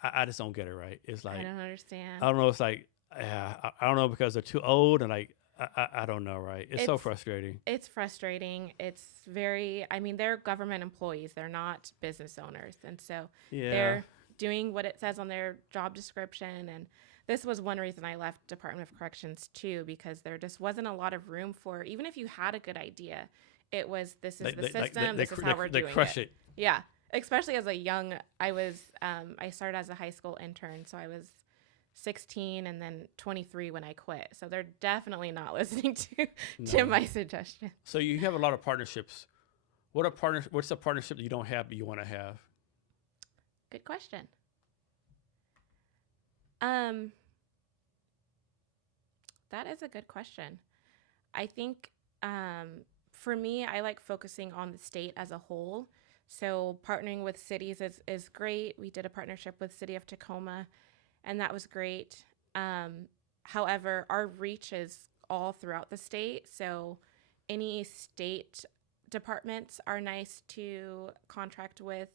I just don't get it, right? It's like, I don't understand. I don't know. It's like, I don't know because they're too old and like, I don't know, right? It's so frustrating. It's frustrating. It's very, they're government employees. They're not business owners. And so they're doing what it says on their job description. And this was one reason I left Department of Corrections too, because there just wasn't a lot of room for, even if you had a good idea, it was, this is the system, this is how we're doing it. They crush it. Yeah. Especially as I started as a high school intern. So I was 16 and then 23 when I quit. So they're definitely not listening to my suggestion. So you have a lot of partnerships. What's a partnership that you don't have but you want to have? Good question. That is a good question. I think for me, I like focusing on the state as a whole. So partnering with cities is great. We did a partnership with City of Tacoma, and that was great. However, our reach is all throughout the state. So any state departments are nice to contract with.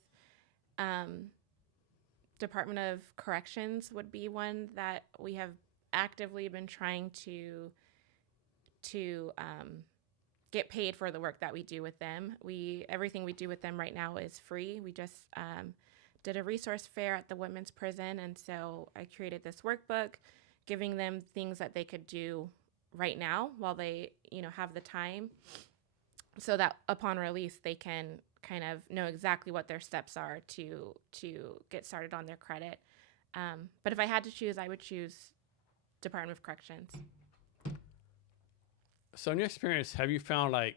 Department of Corrections would be one that we have actively been trying to get paid for the work that we do with them. Everything we do with them right now is free. We just did a resource fair at the women's prison, and so I created this workbook, giving them things that they could do right now while they have the time, so that upon release they can kind of know exactly what their steps are to get started on their credit. But if I had to choose, I would choose Department of Corrections. So in your experience, have you found like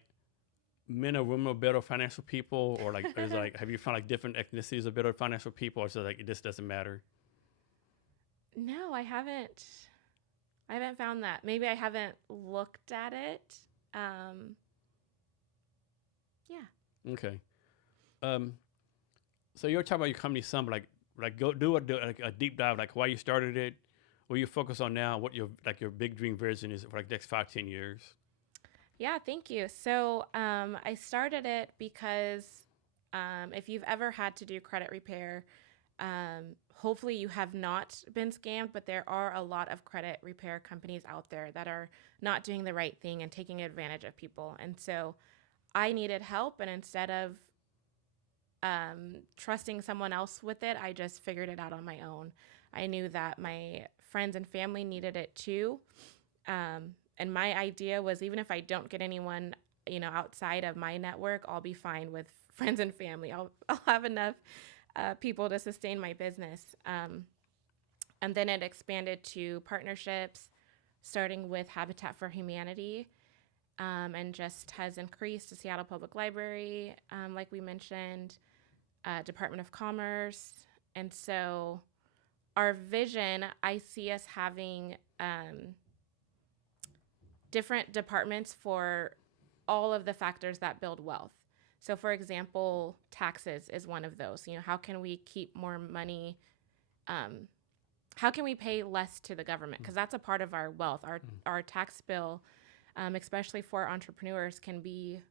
men or women are better financial people, or like have you found like different ethnicities are better financial people, or so like it just doesn't matter? No, I haven't found that. Maybe I haven't looked at it. Yeah. Okay. So you're talking about your company some, like go do a deep dive, like why you started it, what you focus on now, what your big dream vision is for like the next 5-10 years. Yeah, thank you. So I started it because if you've ever had to do credit repair, hopefully you have not been scammed, but there are a lot of credit repair companies out there that are not doing the right thing and taking advantage of people. And so I needed help, and instead of trusting someone else with it, I just figured it out on my own. I knew that my friends and family needed it too. And my idea was, even if I don't get anyone, outside of my network, I'll be fine with friends and family. I'll have enough people to sustain my business. And then it expanded to partnerships, starting with Habitat for Humanity, and just has increased to Seattle Public Library, like we mentioned, Department of Commerce. And so our vision, I see us having different departments for all of the factors that build wealth. So for example, taxes is one of those. How can we keep more money? How can we pay less to the government? Because that's a part of our wealth. Our tax bill, especially for entrepreneurs, can be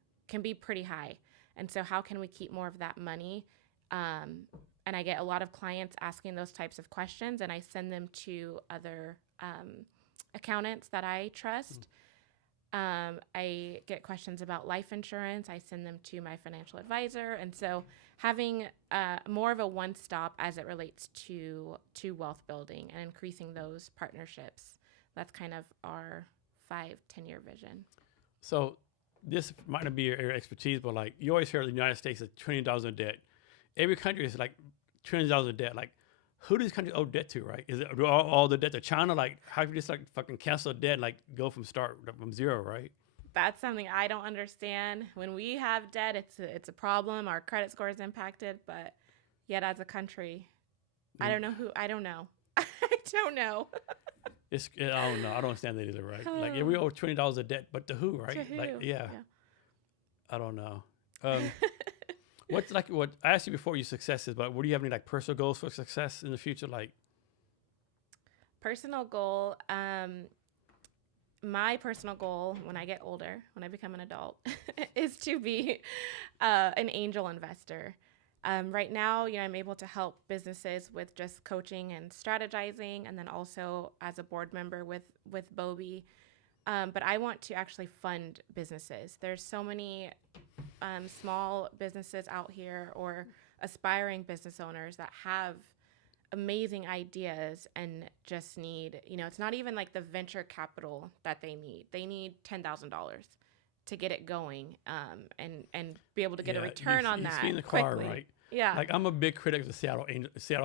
pretty high. And so how can we keep more of that money? And I get a lot of clients asking those types of questions, and I send them to other accountants that I trust. I get questions about life insurance. I send them to my financial advisor. And so having more of a one-stop as it relates to wealth building and increasing those partnerships, that's kind of our 5-10-year vision. So this might not be your expertise, but like you always hear the United States is $1 trillion in debt. Every country is like $1 trillion in debt. Like, who does countries owe debt to, right? Is it all the debt to China? Like, how can you just like fucking cancel debt, like go from zero, right? That's something I don't understand. When we have debt, it's a problem. Our credit score is impacted, but yet as a country, I don't know. I don't know. I don't know. I don't know. I don't understand that either, right? Like, yeah, we owe $1 trillion of debt, but to who, right? To who? Like, yeah. I don't know. What's like what I asked you before your successes, but what do you have any like personal goals for success in the future? Like personal goal, my personal goal when I get older, when I become an adult, is to be an angel investor. Right now, I'm able to help businesses with just coaching and strategizing, and then also as a board member with Bobby. But I want to actually fund businesses. There's so many small businesses out here or aspiring business owners that have amazing ideas and just need, it's not even like the venture capital that they need. They need $10,000 to get it going, and be able to get a return on that in the quickly. car, right? Yeah. Like I'm a big critic of the Seattle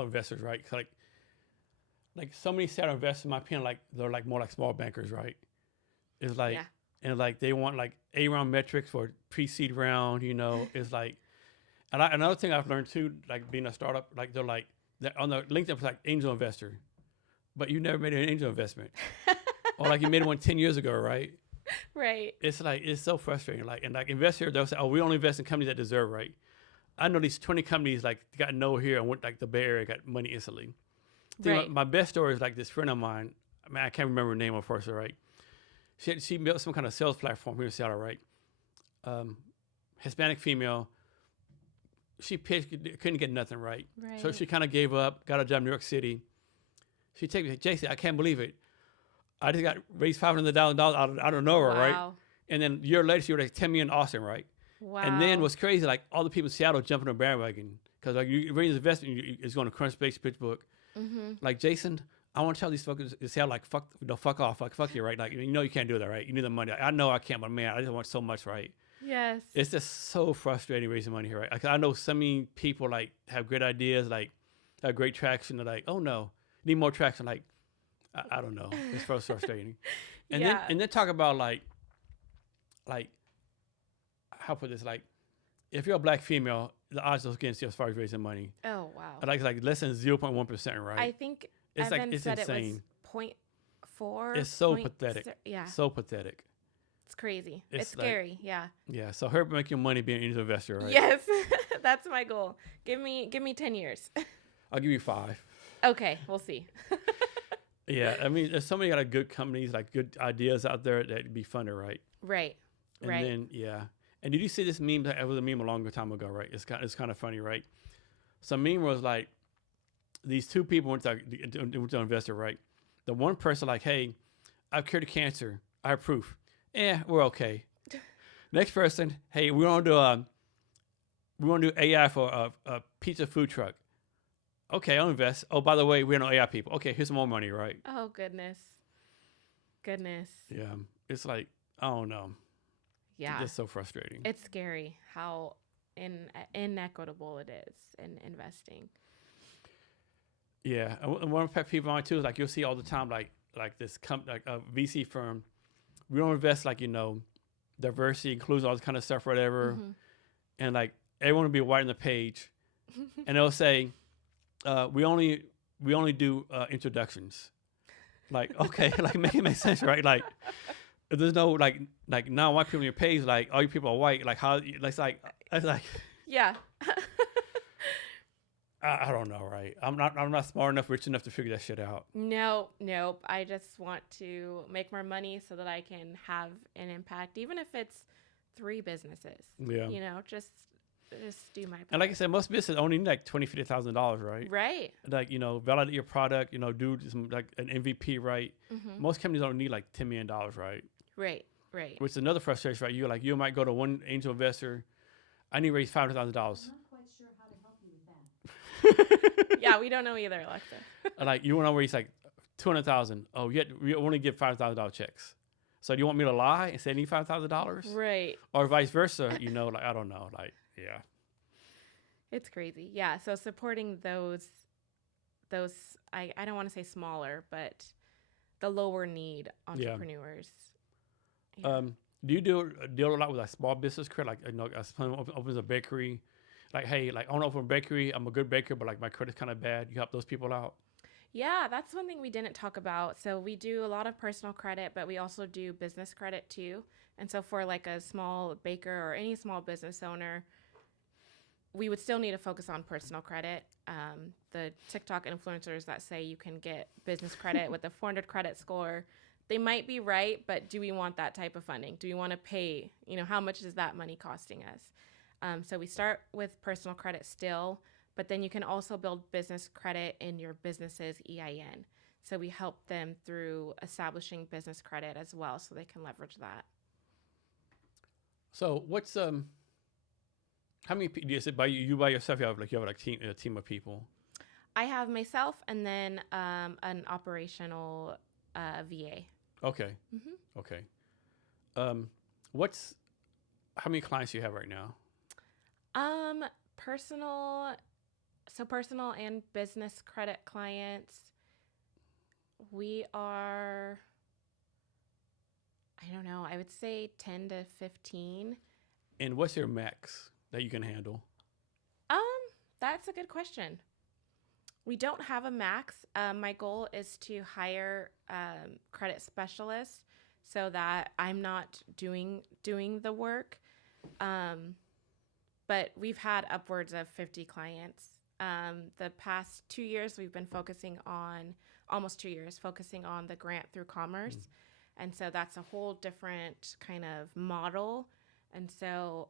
investors, right? Like so many Seattle investors, in my opinion, like they're like more like small bankers, right? It's like, and like they want like A-round metrics for pre-seed round, it's like, and another thing I've learned too, like being a startup, like they're on the LinkedIn, it's like angel investor, but you never made an angel investment. Or like you made one 10 years ago, right? Right. It's like, it's so frustrating. Like, and like investors, they'll say, oh, we only invest in companies that deserve, right? I know these 20 companies like got no here and went like the Bay Area, got money instantly. Right. My best story is like this friend of mine, I can't remember her name of course, right? She built some kind of sales platform here in Seattle, right? Hispanic female. She pitched, couldn't get nothing right. So she kind of gave up, got a job in New York City. She texted me, Jason, I can't believe it. I just got raised $500,000 out of nowhere, right? And then a year later, she was like 10 million in Austin, right? Wow. And then what's crazy, like all the people in Seattle jumping on the bandwagon because like you raise investment, it's going to Crunchbase, PitchBook. Mm-hmm. Like Jason, I want to tell these fuckers in Seattle, like fuck off, like fuck you, right? Like you can't do that, right? You need the money. I know I can't, but man, I just want so much, right? Yes. It's just so frustrating raising money here, right? Like, I know so many people like have great ideas, like have great traction. They're like, oh no, need more traction. Like, I don't know. It's so frustrating. And then talk about like how put this, like if you're a black female, the odds are against you as far as raising money. Oh wow. Like less than 0.1%, right? I think it's Evan it's said insane. It was 0.4. It's so pathetic. Yeah. So pathetic. It's crazy. It's like, scary. Yeah. Yeah. So her making money being an angel investor, right? Yes. That's my goal. Give me 10 years. I'll give you 5. Okay. We'll see. Yeah. I mean, there's so many like good companies, like good ideas out there that'd be funded, right? Right. And then, yeah. And did you see this meme? It was a meme a longer time ago, right? It's kind of funny, right? Some meme was like, these two people went to an investor, right? The one person like, hey, I've cured cancer. I have proof. We're okay. Next person, hey, we want to do AI for a pizza food truck. Okay, I'll invest. Oh, by the way, we're no AI people. Okay, here's some more money, right? Oh, goodness. Goodness. Yeah, it's like I don't know. Yeah. It's so frustrating. It's scary how inequitable it is in investing. Yeah, and one pet peeve on it too is like you'll see all the time like this like a VC firm. We don't invest like diversity, includes all this kind of stuff, whatever, Mm-hmm. and like everyone will be white on the page, and they'll say, we only do introductions. Like okay, like make it make sense, right? Like if there's no like non-white people on your page, like all your people are white. Like how it's like Yeah. I don't know, right? I'm not smart enough, rich enough to figure that shit out. Nope. I just want to make more money so that I can have an impact, even if it's 3 businesses. Yeah. Just do my part. And like I said, most businesses only need like $20,000-$50,000, right? Right. Like validate your product, do some like an MVP, right? Mm-hmm. Most companies don't need like $10 million, right? Right. Which is another frustration, right? You might go to one angel investor, I need to raise $500,000. I'm not quite sure how to help you with that. Yeah, we don't know either, Alexa. Like you want to raise like 200,000. Oh, yet we only give $5,000 checks. So do you want me to lie and say I need $5,000? Right. Or vice versa? Like I don't know, like yeah. It's crazy. Yeah. So supporting those I don't want to say smaller, but the lower need entrepreneurs. Yeah. Do you deal a lot with like small business credit? Like someone opens a bakery, like hey, like I want to open a bakery. I'm a good baker, but like my credit's kind of bad. You help those people out? Yeah, that's one thing we didn't talk about. So we do a lot of personal credit, but we also do business credit too. And so for like a small baker or any small business owner, we would still need to focus on personal credit. The TikTok influencers that say you can get business credit with a 400 credit score, they might be right, but do we want that type of funding? Do we want to pay, how much is that money costing us? So we start with personal credit still, but then you can also build business credit in your business's EIN. So we help them through establishing business credit as well so they can leverage that. So what's how many people do you say by yourself? You have a team of people. I have myself and then an operational VA. Okay. Mm-hmm. Okay. How many clients do you have right now? Personal and business credit clients. We are, I don't know, I would say 10 to 15. And what's your max that you can handle? That's a good question. We don't have a max. My goal is to hire credit specialists so that I'm not doing the work. But we've had upwards of 50 clients. The past 2 years, we've been almost 2 years, focusing on the grant through commerce. Mm-hmm. And so that's a whole different kind of model. And so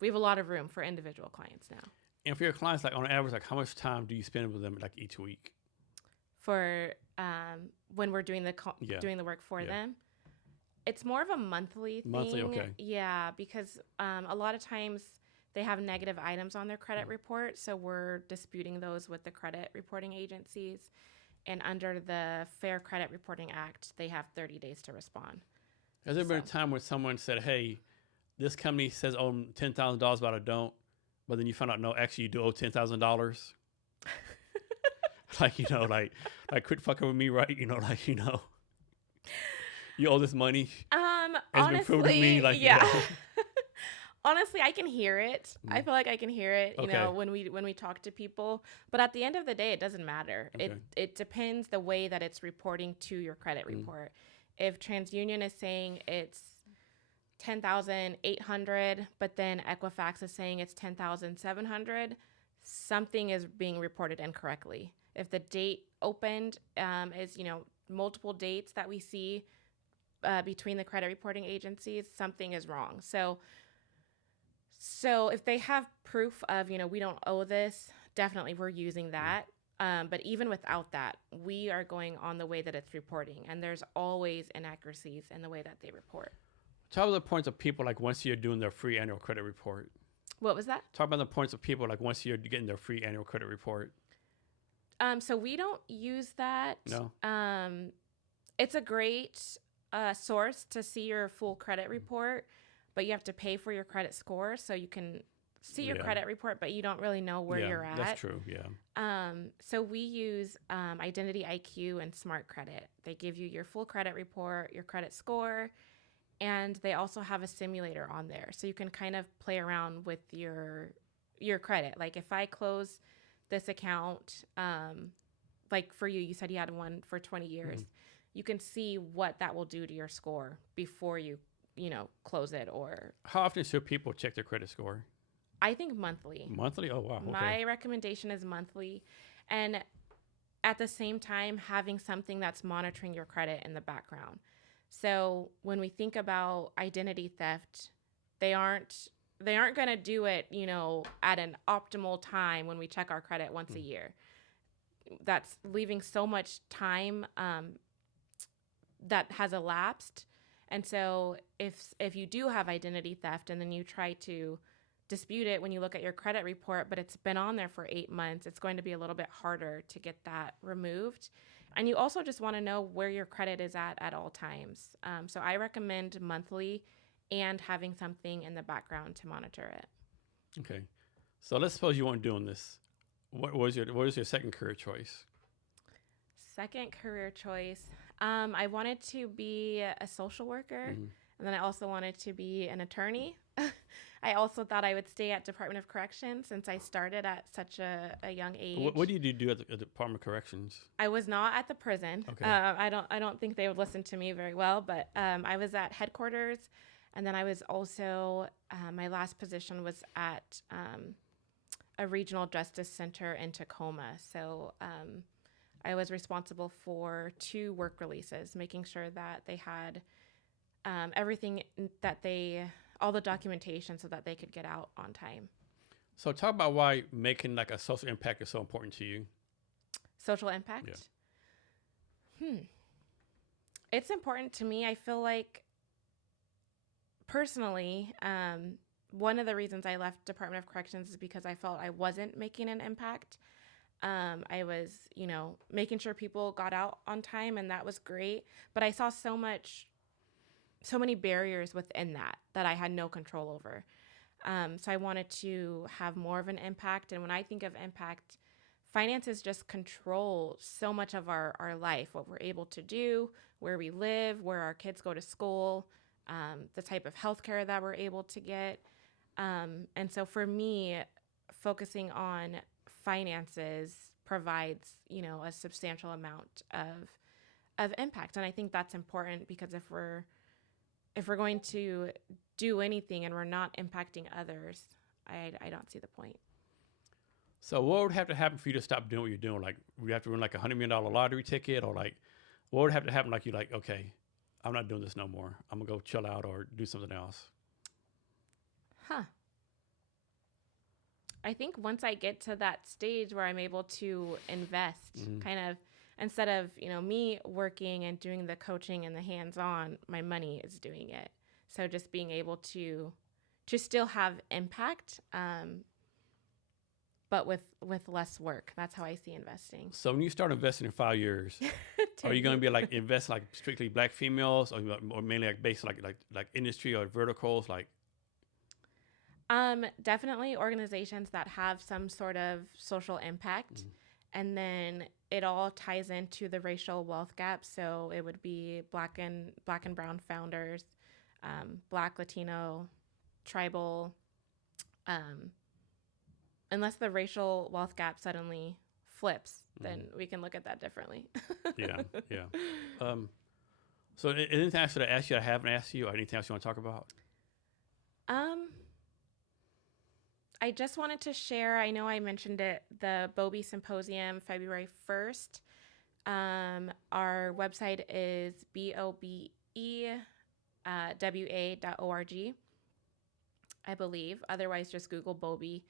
we have a lot of room for individual clients now. And for your clients, like on average, like how much time do you spend with them like each week? For when we're doing doing the work for them, it's more of a monthly thing. Monthly, okay. Yeah, because a lot of times they have negative items on their credit report, so we're disputing those with the credit reporting agencies. And under the Fair Credit Reporting Act, they have 30 days to respond. Has there been a time when someone said, "Hey, this company says owe $10,000, but I don't," but then you found out no, actually you do owe $10,000? like quit fucking with me, right? You owe this money. Honestly, been proven to me, yeah. Honestly, I can hear it. Mm. I feel like I can hear it, Okay. when we talk to people. But at the end of the day, it doesn't matter. Okay. It depends the way that it's reporting to your credit report. If TransUnion is saying it's 10,800, but then Equifax is saying it's 10,700, something is being reported incorrectly. If the date opened is multiple dates that we see between the credit reporting agencies, something is wrong. So if they have proof of, we don't owe this, definitely we're using that. But even without that, we are going on the way that it's reporting. And there's always inaccuracies in the way that they report. Tell the points of people like once you're doing their free annual credit report. What was that? Talk about the points of people like once you're getting their free annual credit report. So we don't use that. No. It's a great source to see your full credit report, but you have to pay for your credit score so you can see your credit report, but you don't really know where you're at. That's true. Yeah. So we use Identity IQ and Smart Credit. They give you your full credit report, your credit score, and they also have a simulator on there, so you can kind of play around with your credit. Like if I close this account, like for you, you said you had one for 20 years. Mm-hmm. You can see what that will do to your score before you close it. Or how often should people check their credit score? I think monthly. Monthly? Oh, wow. Okay. My recommendation is monthly. And at the same time, having something that's monitoring your credit in the background. So when we think about identity theft, they aren't going to do it, at an optimal time when we check our credit once a year. That's leaving so much time that has elapsed. And so if you do have identity theft and then you try to dispute it when you look at your credit report, but it's been on there for 8 months, it's going to be a little bit harder to get that removed. And you also just want to know where your credit is at all times. So I recommend monthly and having something in the background to monitor it. Okay. So let's suppose you weren't doing this. What was your second career choice? Second career choice. I wanted to be a social worker, and then I also wanted to be an attorney. I also thought I would stay at Department of Corrections since I started at such a young age. What did you do at the Department of Corrections? I was not at the prison. Okay. I don't think they would listen to me very well, but I was at headquarters, and then I was also my last position was at a regional justice center in Tacoma. So I was responsible for 2 work releases, making sure that they had everything all the documentation so that they could get out on time. So talk about why making like a social impact is so important to you. Social impact? Yeah. It's important to me. I feel like personally, one of the reasons I left Department of Corrections is because I felt I wasn't making an impact. I was, making sure people got out on time, and that was great. But I saw so many barriers within that I had no control over. So I wanted to have more of an impact. And when I think of impact, finances just control so much of our life, what we're able to do, where we live, where our kids go to school, the type of healthcare that we're able to get. And so for me, focusing on finances provides, a substantial amount of impact. And I think that's important because if we're going to do anything and we're not impacting others, I don't see the point. So what would have to happen for you to stop doing what you're doing? Like, would you have to win like $100 million lottery ticket, or like, what would have to happen? Like, you're like, okay, I'm not doing this no more. I'm gonna go chill out or do something else. I think once I get to that stage where I'm able to invest, kind of, instead of, me working and doing the coaching and the hands-on, my money is doing it. So just being able to still have impact, but with less work. That's how I see investing. So when you start investing in 5 years, are you going to be like invest like strictly Black females, or mainly like based like industry or verticals, like? Definitely organizations that have some sort of social impact. And then it all ties into the racial wealth gap. So it would be Black and brown founders, Black, Latino, tribal, unless the racial wealth gap suddenly flips, then we can look at that differently. Yeah. So anything else that I asked you I haven't asked you, or anything else you want to talk about? I just wanted to share, I know I mentioned it, the Bobby Symposium, February 1st. Our website is bobewa.org, I believe. Otherwise, just Google Bobby.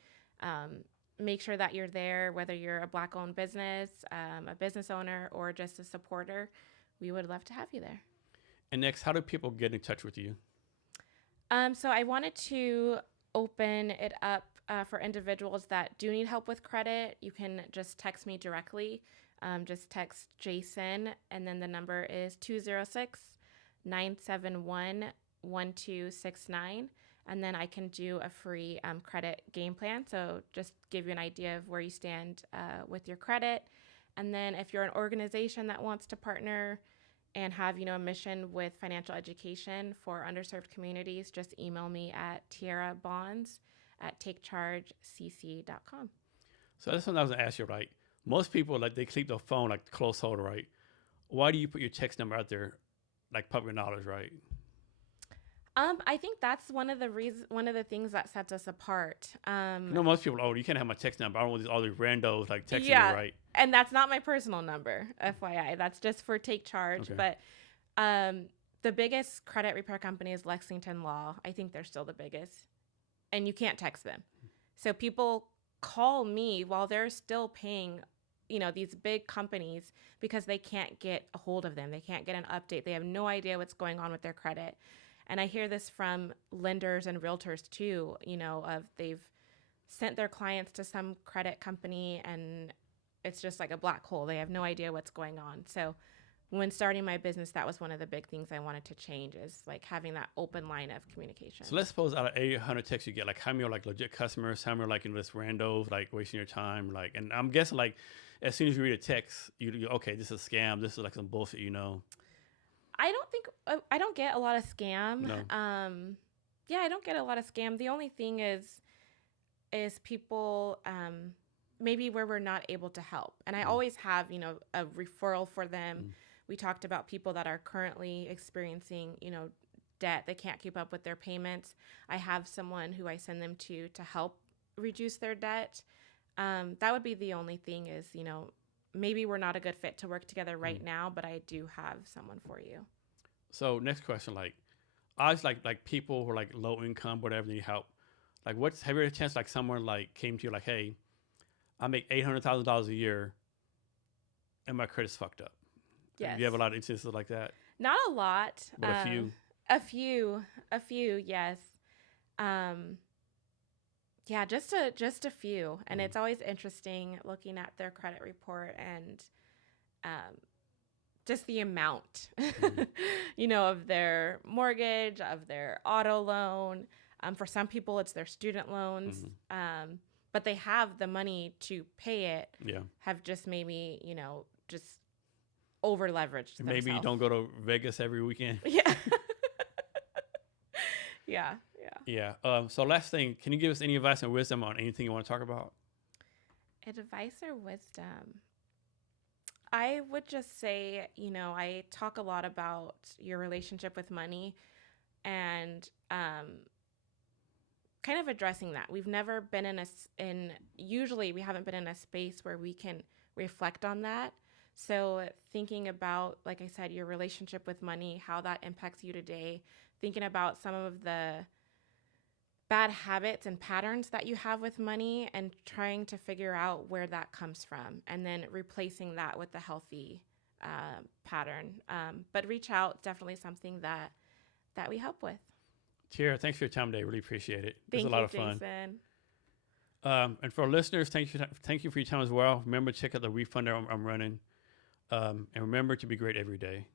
Make sure that you're there, whether you're a Black-owned business, a business owner, or just a supporter. We would love to have you there. And next, how do people get in touch with you? So I wanted to open it up for individuals that do need help with credit. You can just text me directly. Just text Jason, and then the number is 206-971-1269. And then I can do a free credit game plan. So just give you an idea of where you stand with your credit. And then if you're an organization that wants to partner and have, a mission with financial education for underserved communities, just email me at Tierrá Bonds at takechargecc.com. So that's what I was going to ask you, right? Most people, like, they keep their phone like close holder, right? Why do you put your text number out there, like public knowledge, right? I think that's one of the things that sets us apart. Most people, you can't have my text number. I don't want all these randos like texting me, right? And that's not my personal number, FYI. That's just for Take Charge. Okay. But the biggest credit repair company is Lexington Law. I think they're still the biggest. And you can't text them. So people call me while they're still paying, these big companies because they can't get a hold of them. They can't get an update. They have no idea what's going on with their credit. And I hear this from lenders and realtors too, of they've sent their clients to some credit company and it's just like a black hole. They have no idea what's going on. So when starting my business, that was one of the big things I wanted to change, is like having that open line of communication. So let's suppose out of 800 texts you get, like how many are like legit customers, how many are like just randos, like wasting your time, like, and I'm guessing like as soon as you read a text, you okay, this is a scam, this is like some bullshit, I don't get a lot of scam. No. I don't get a lot of scam. The only thing is people maybe where we're not able to help. And I always have, a referral for them. We talked about people that are currently experiencing, debt. They can't keep up with their payments. I have someone who I send them to help reduce their debt. That would be the only thing is, maybe we're not a good fit to work together right now, but I do have someone for you. So next question, like, I was like people who are like low income, whatever, need help. Like, have you had a chance like someone like came to you like, hey, I make $800,000 a year, and my credit's fucked up. Yes. Do you have a lot of instances like that? Not a lot. But a few. A few, yes. Just a few. And it's always interesting looking at their credit report and just the amount, of their mortgage, of their auto loan. For some people, it's their student loans. But they have the money to pay it. Yeah. Have just maybe, just over leveraged themselves. Maybe you don't go to Vegas every weekend. Yeah. Yeah. So last thing, can you give us any advice and wisdom on anything you want to talk about? Advice or wisdom? I would just say, I talk a lot about your relationship with money and kind of addressing that. We've never been usually we haven't been in a space where we can reflect on that. So thinking about, like I said, your relationship with money, how that impacts you today, thinking about some of the bad habits and patterns that you have with money and trying to figure out where that comes from and then replacing that with a healthy pattern. But reach out, definitely something that we help with. Tierrá, thanks for your time today. Really appreciate it. Thank it was a lot of fun. Jason. And for our listeners, thank you for your time as well. Remember to check out the refund I'm running. And remember to be great every day.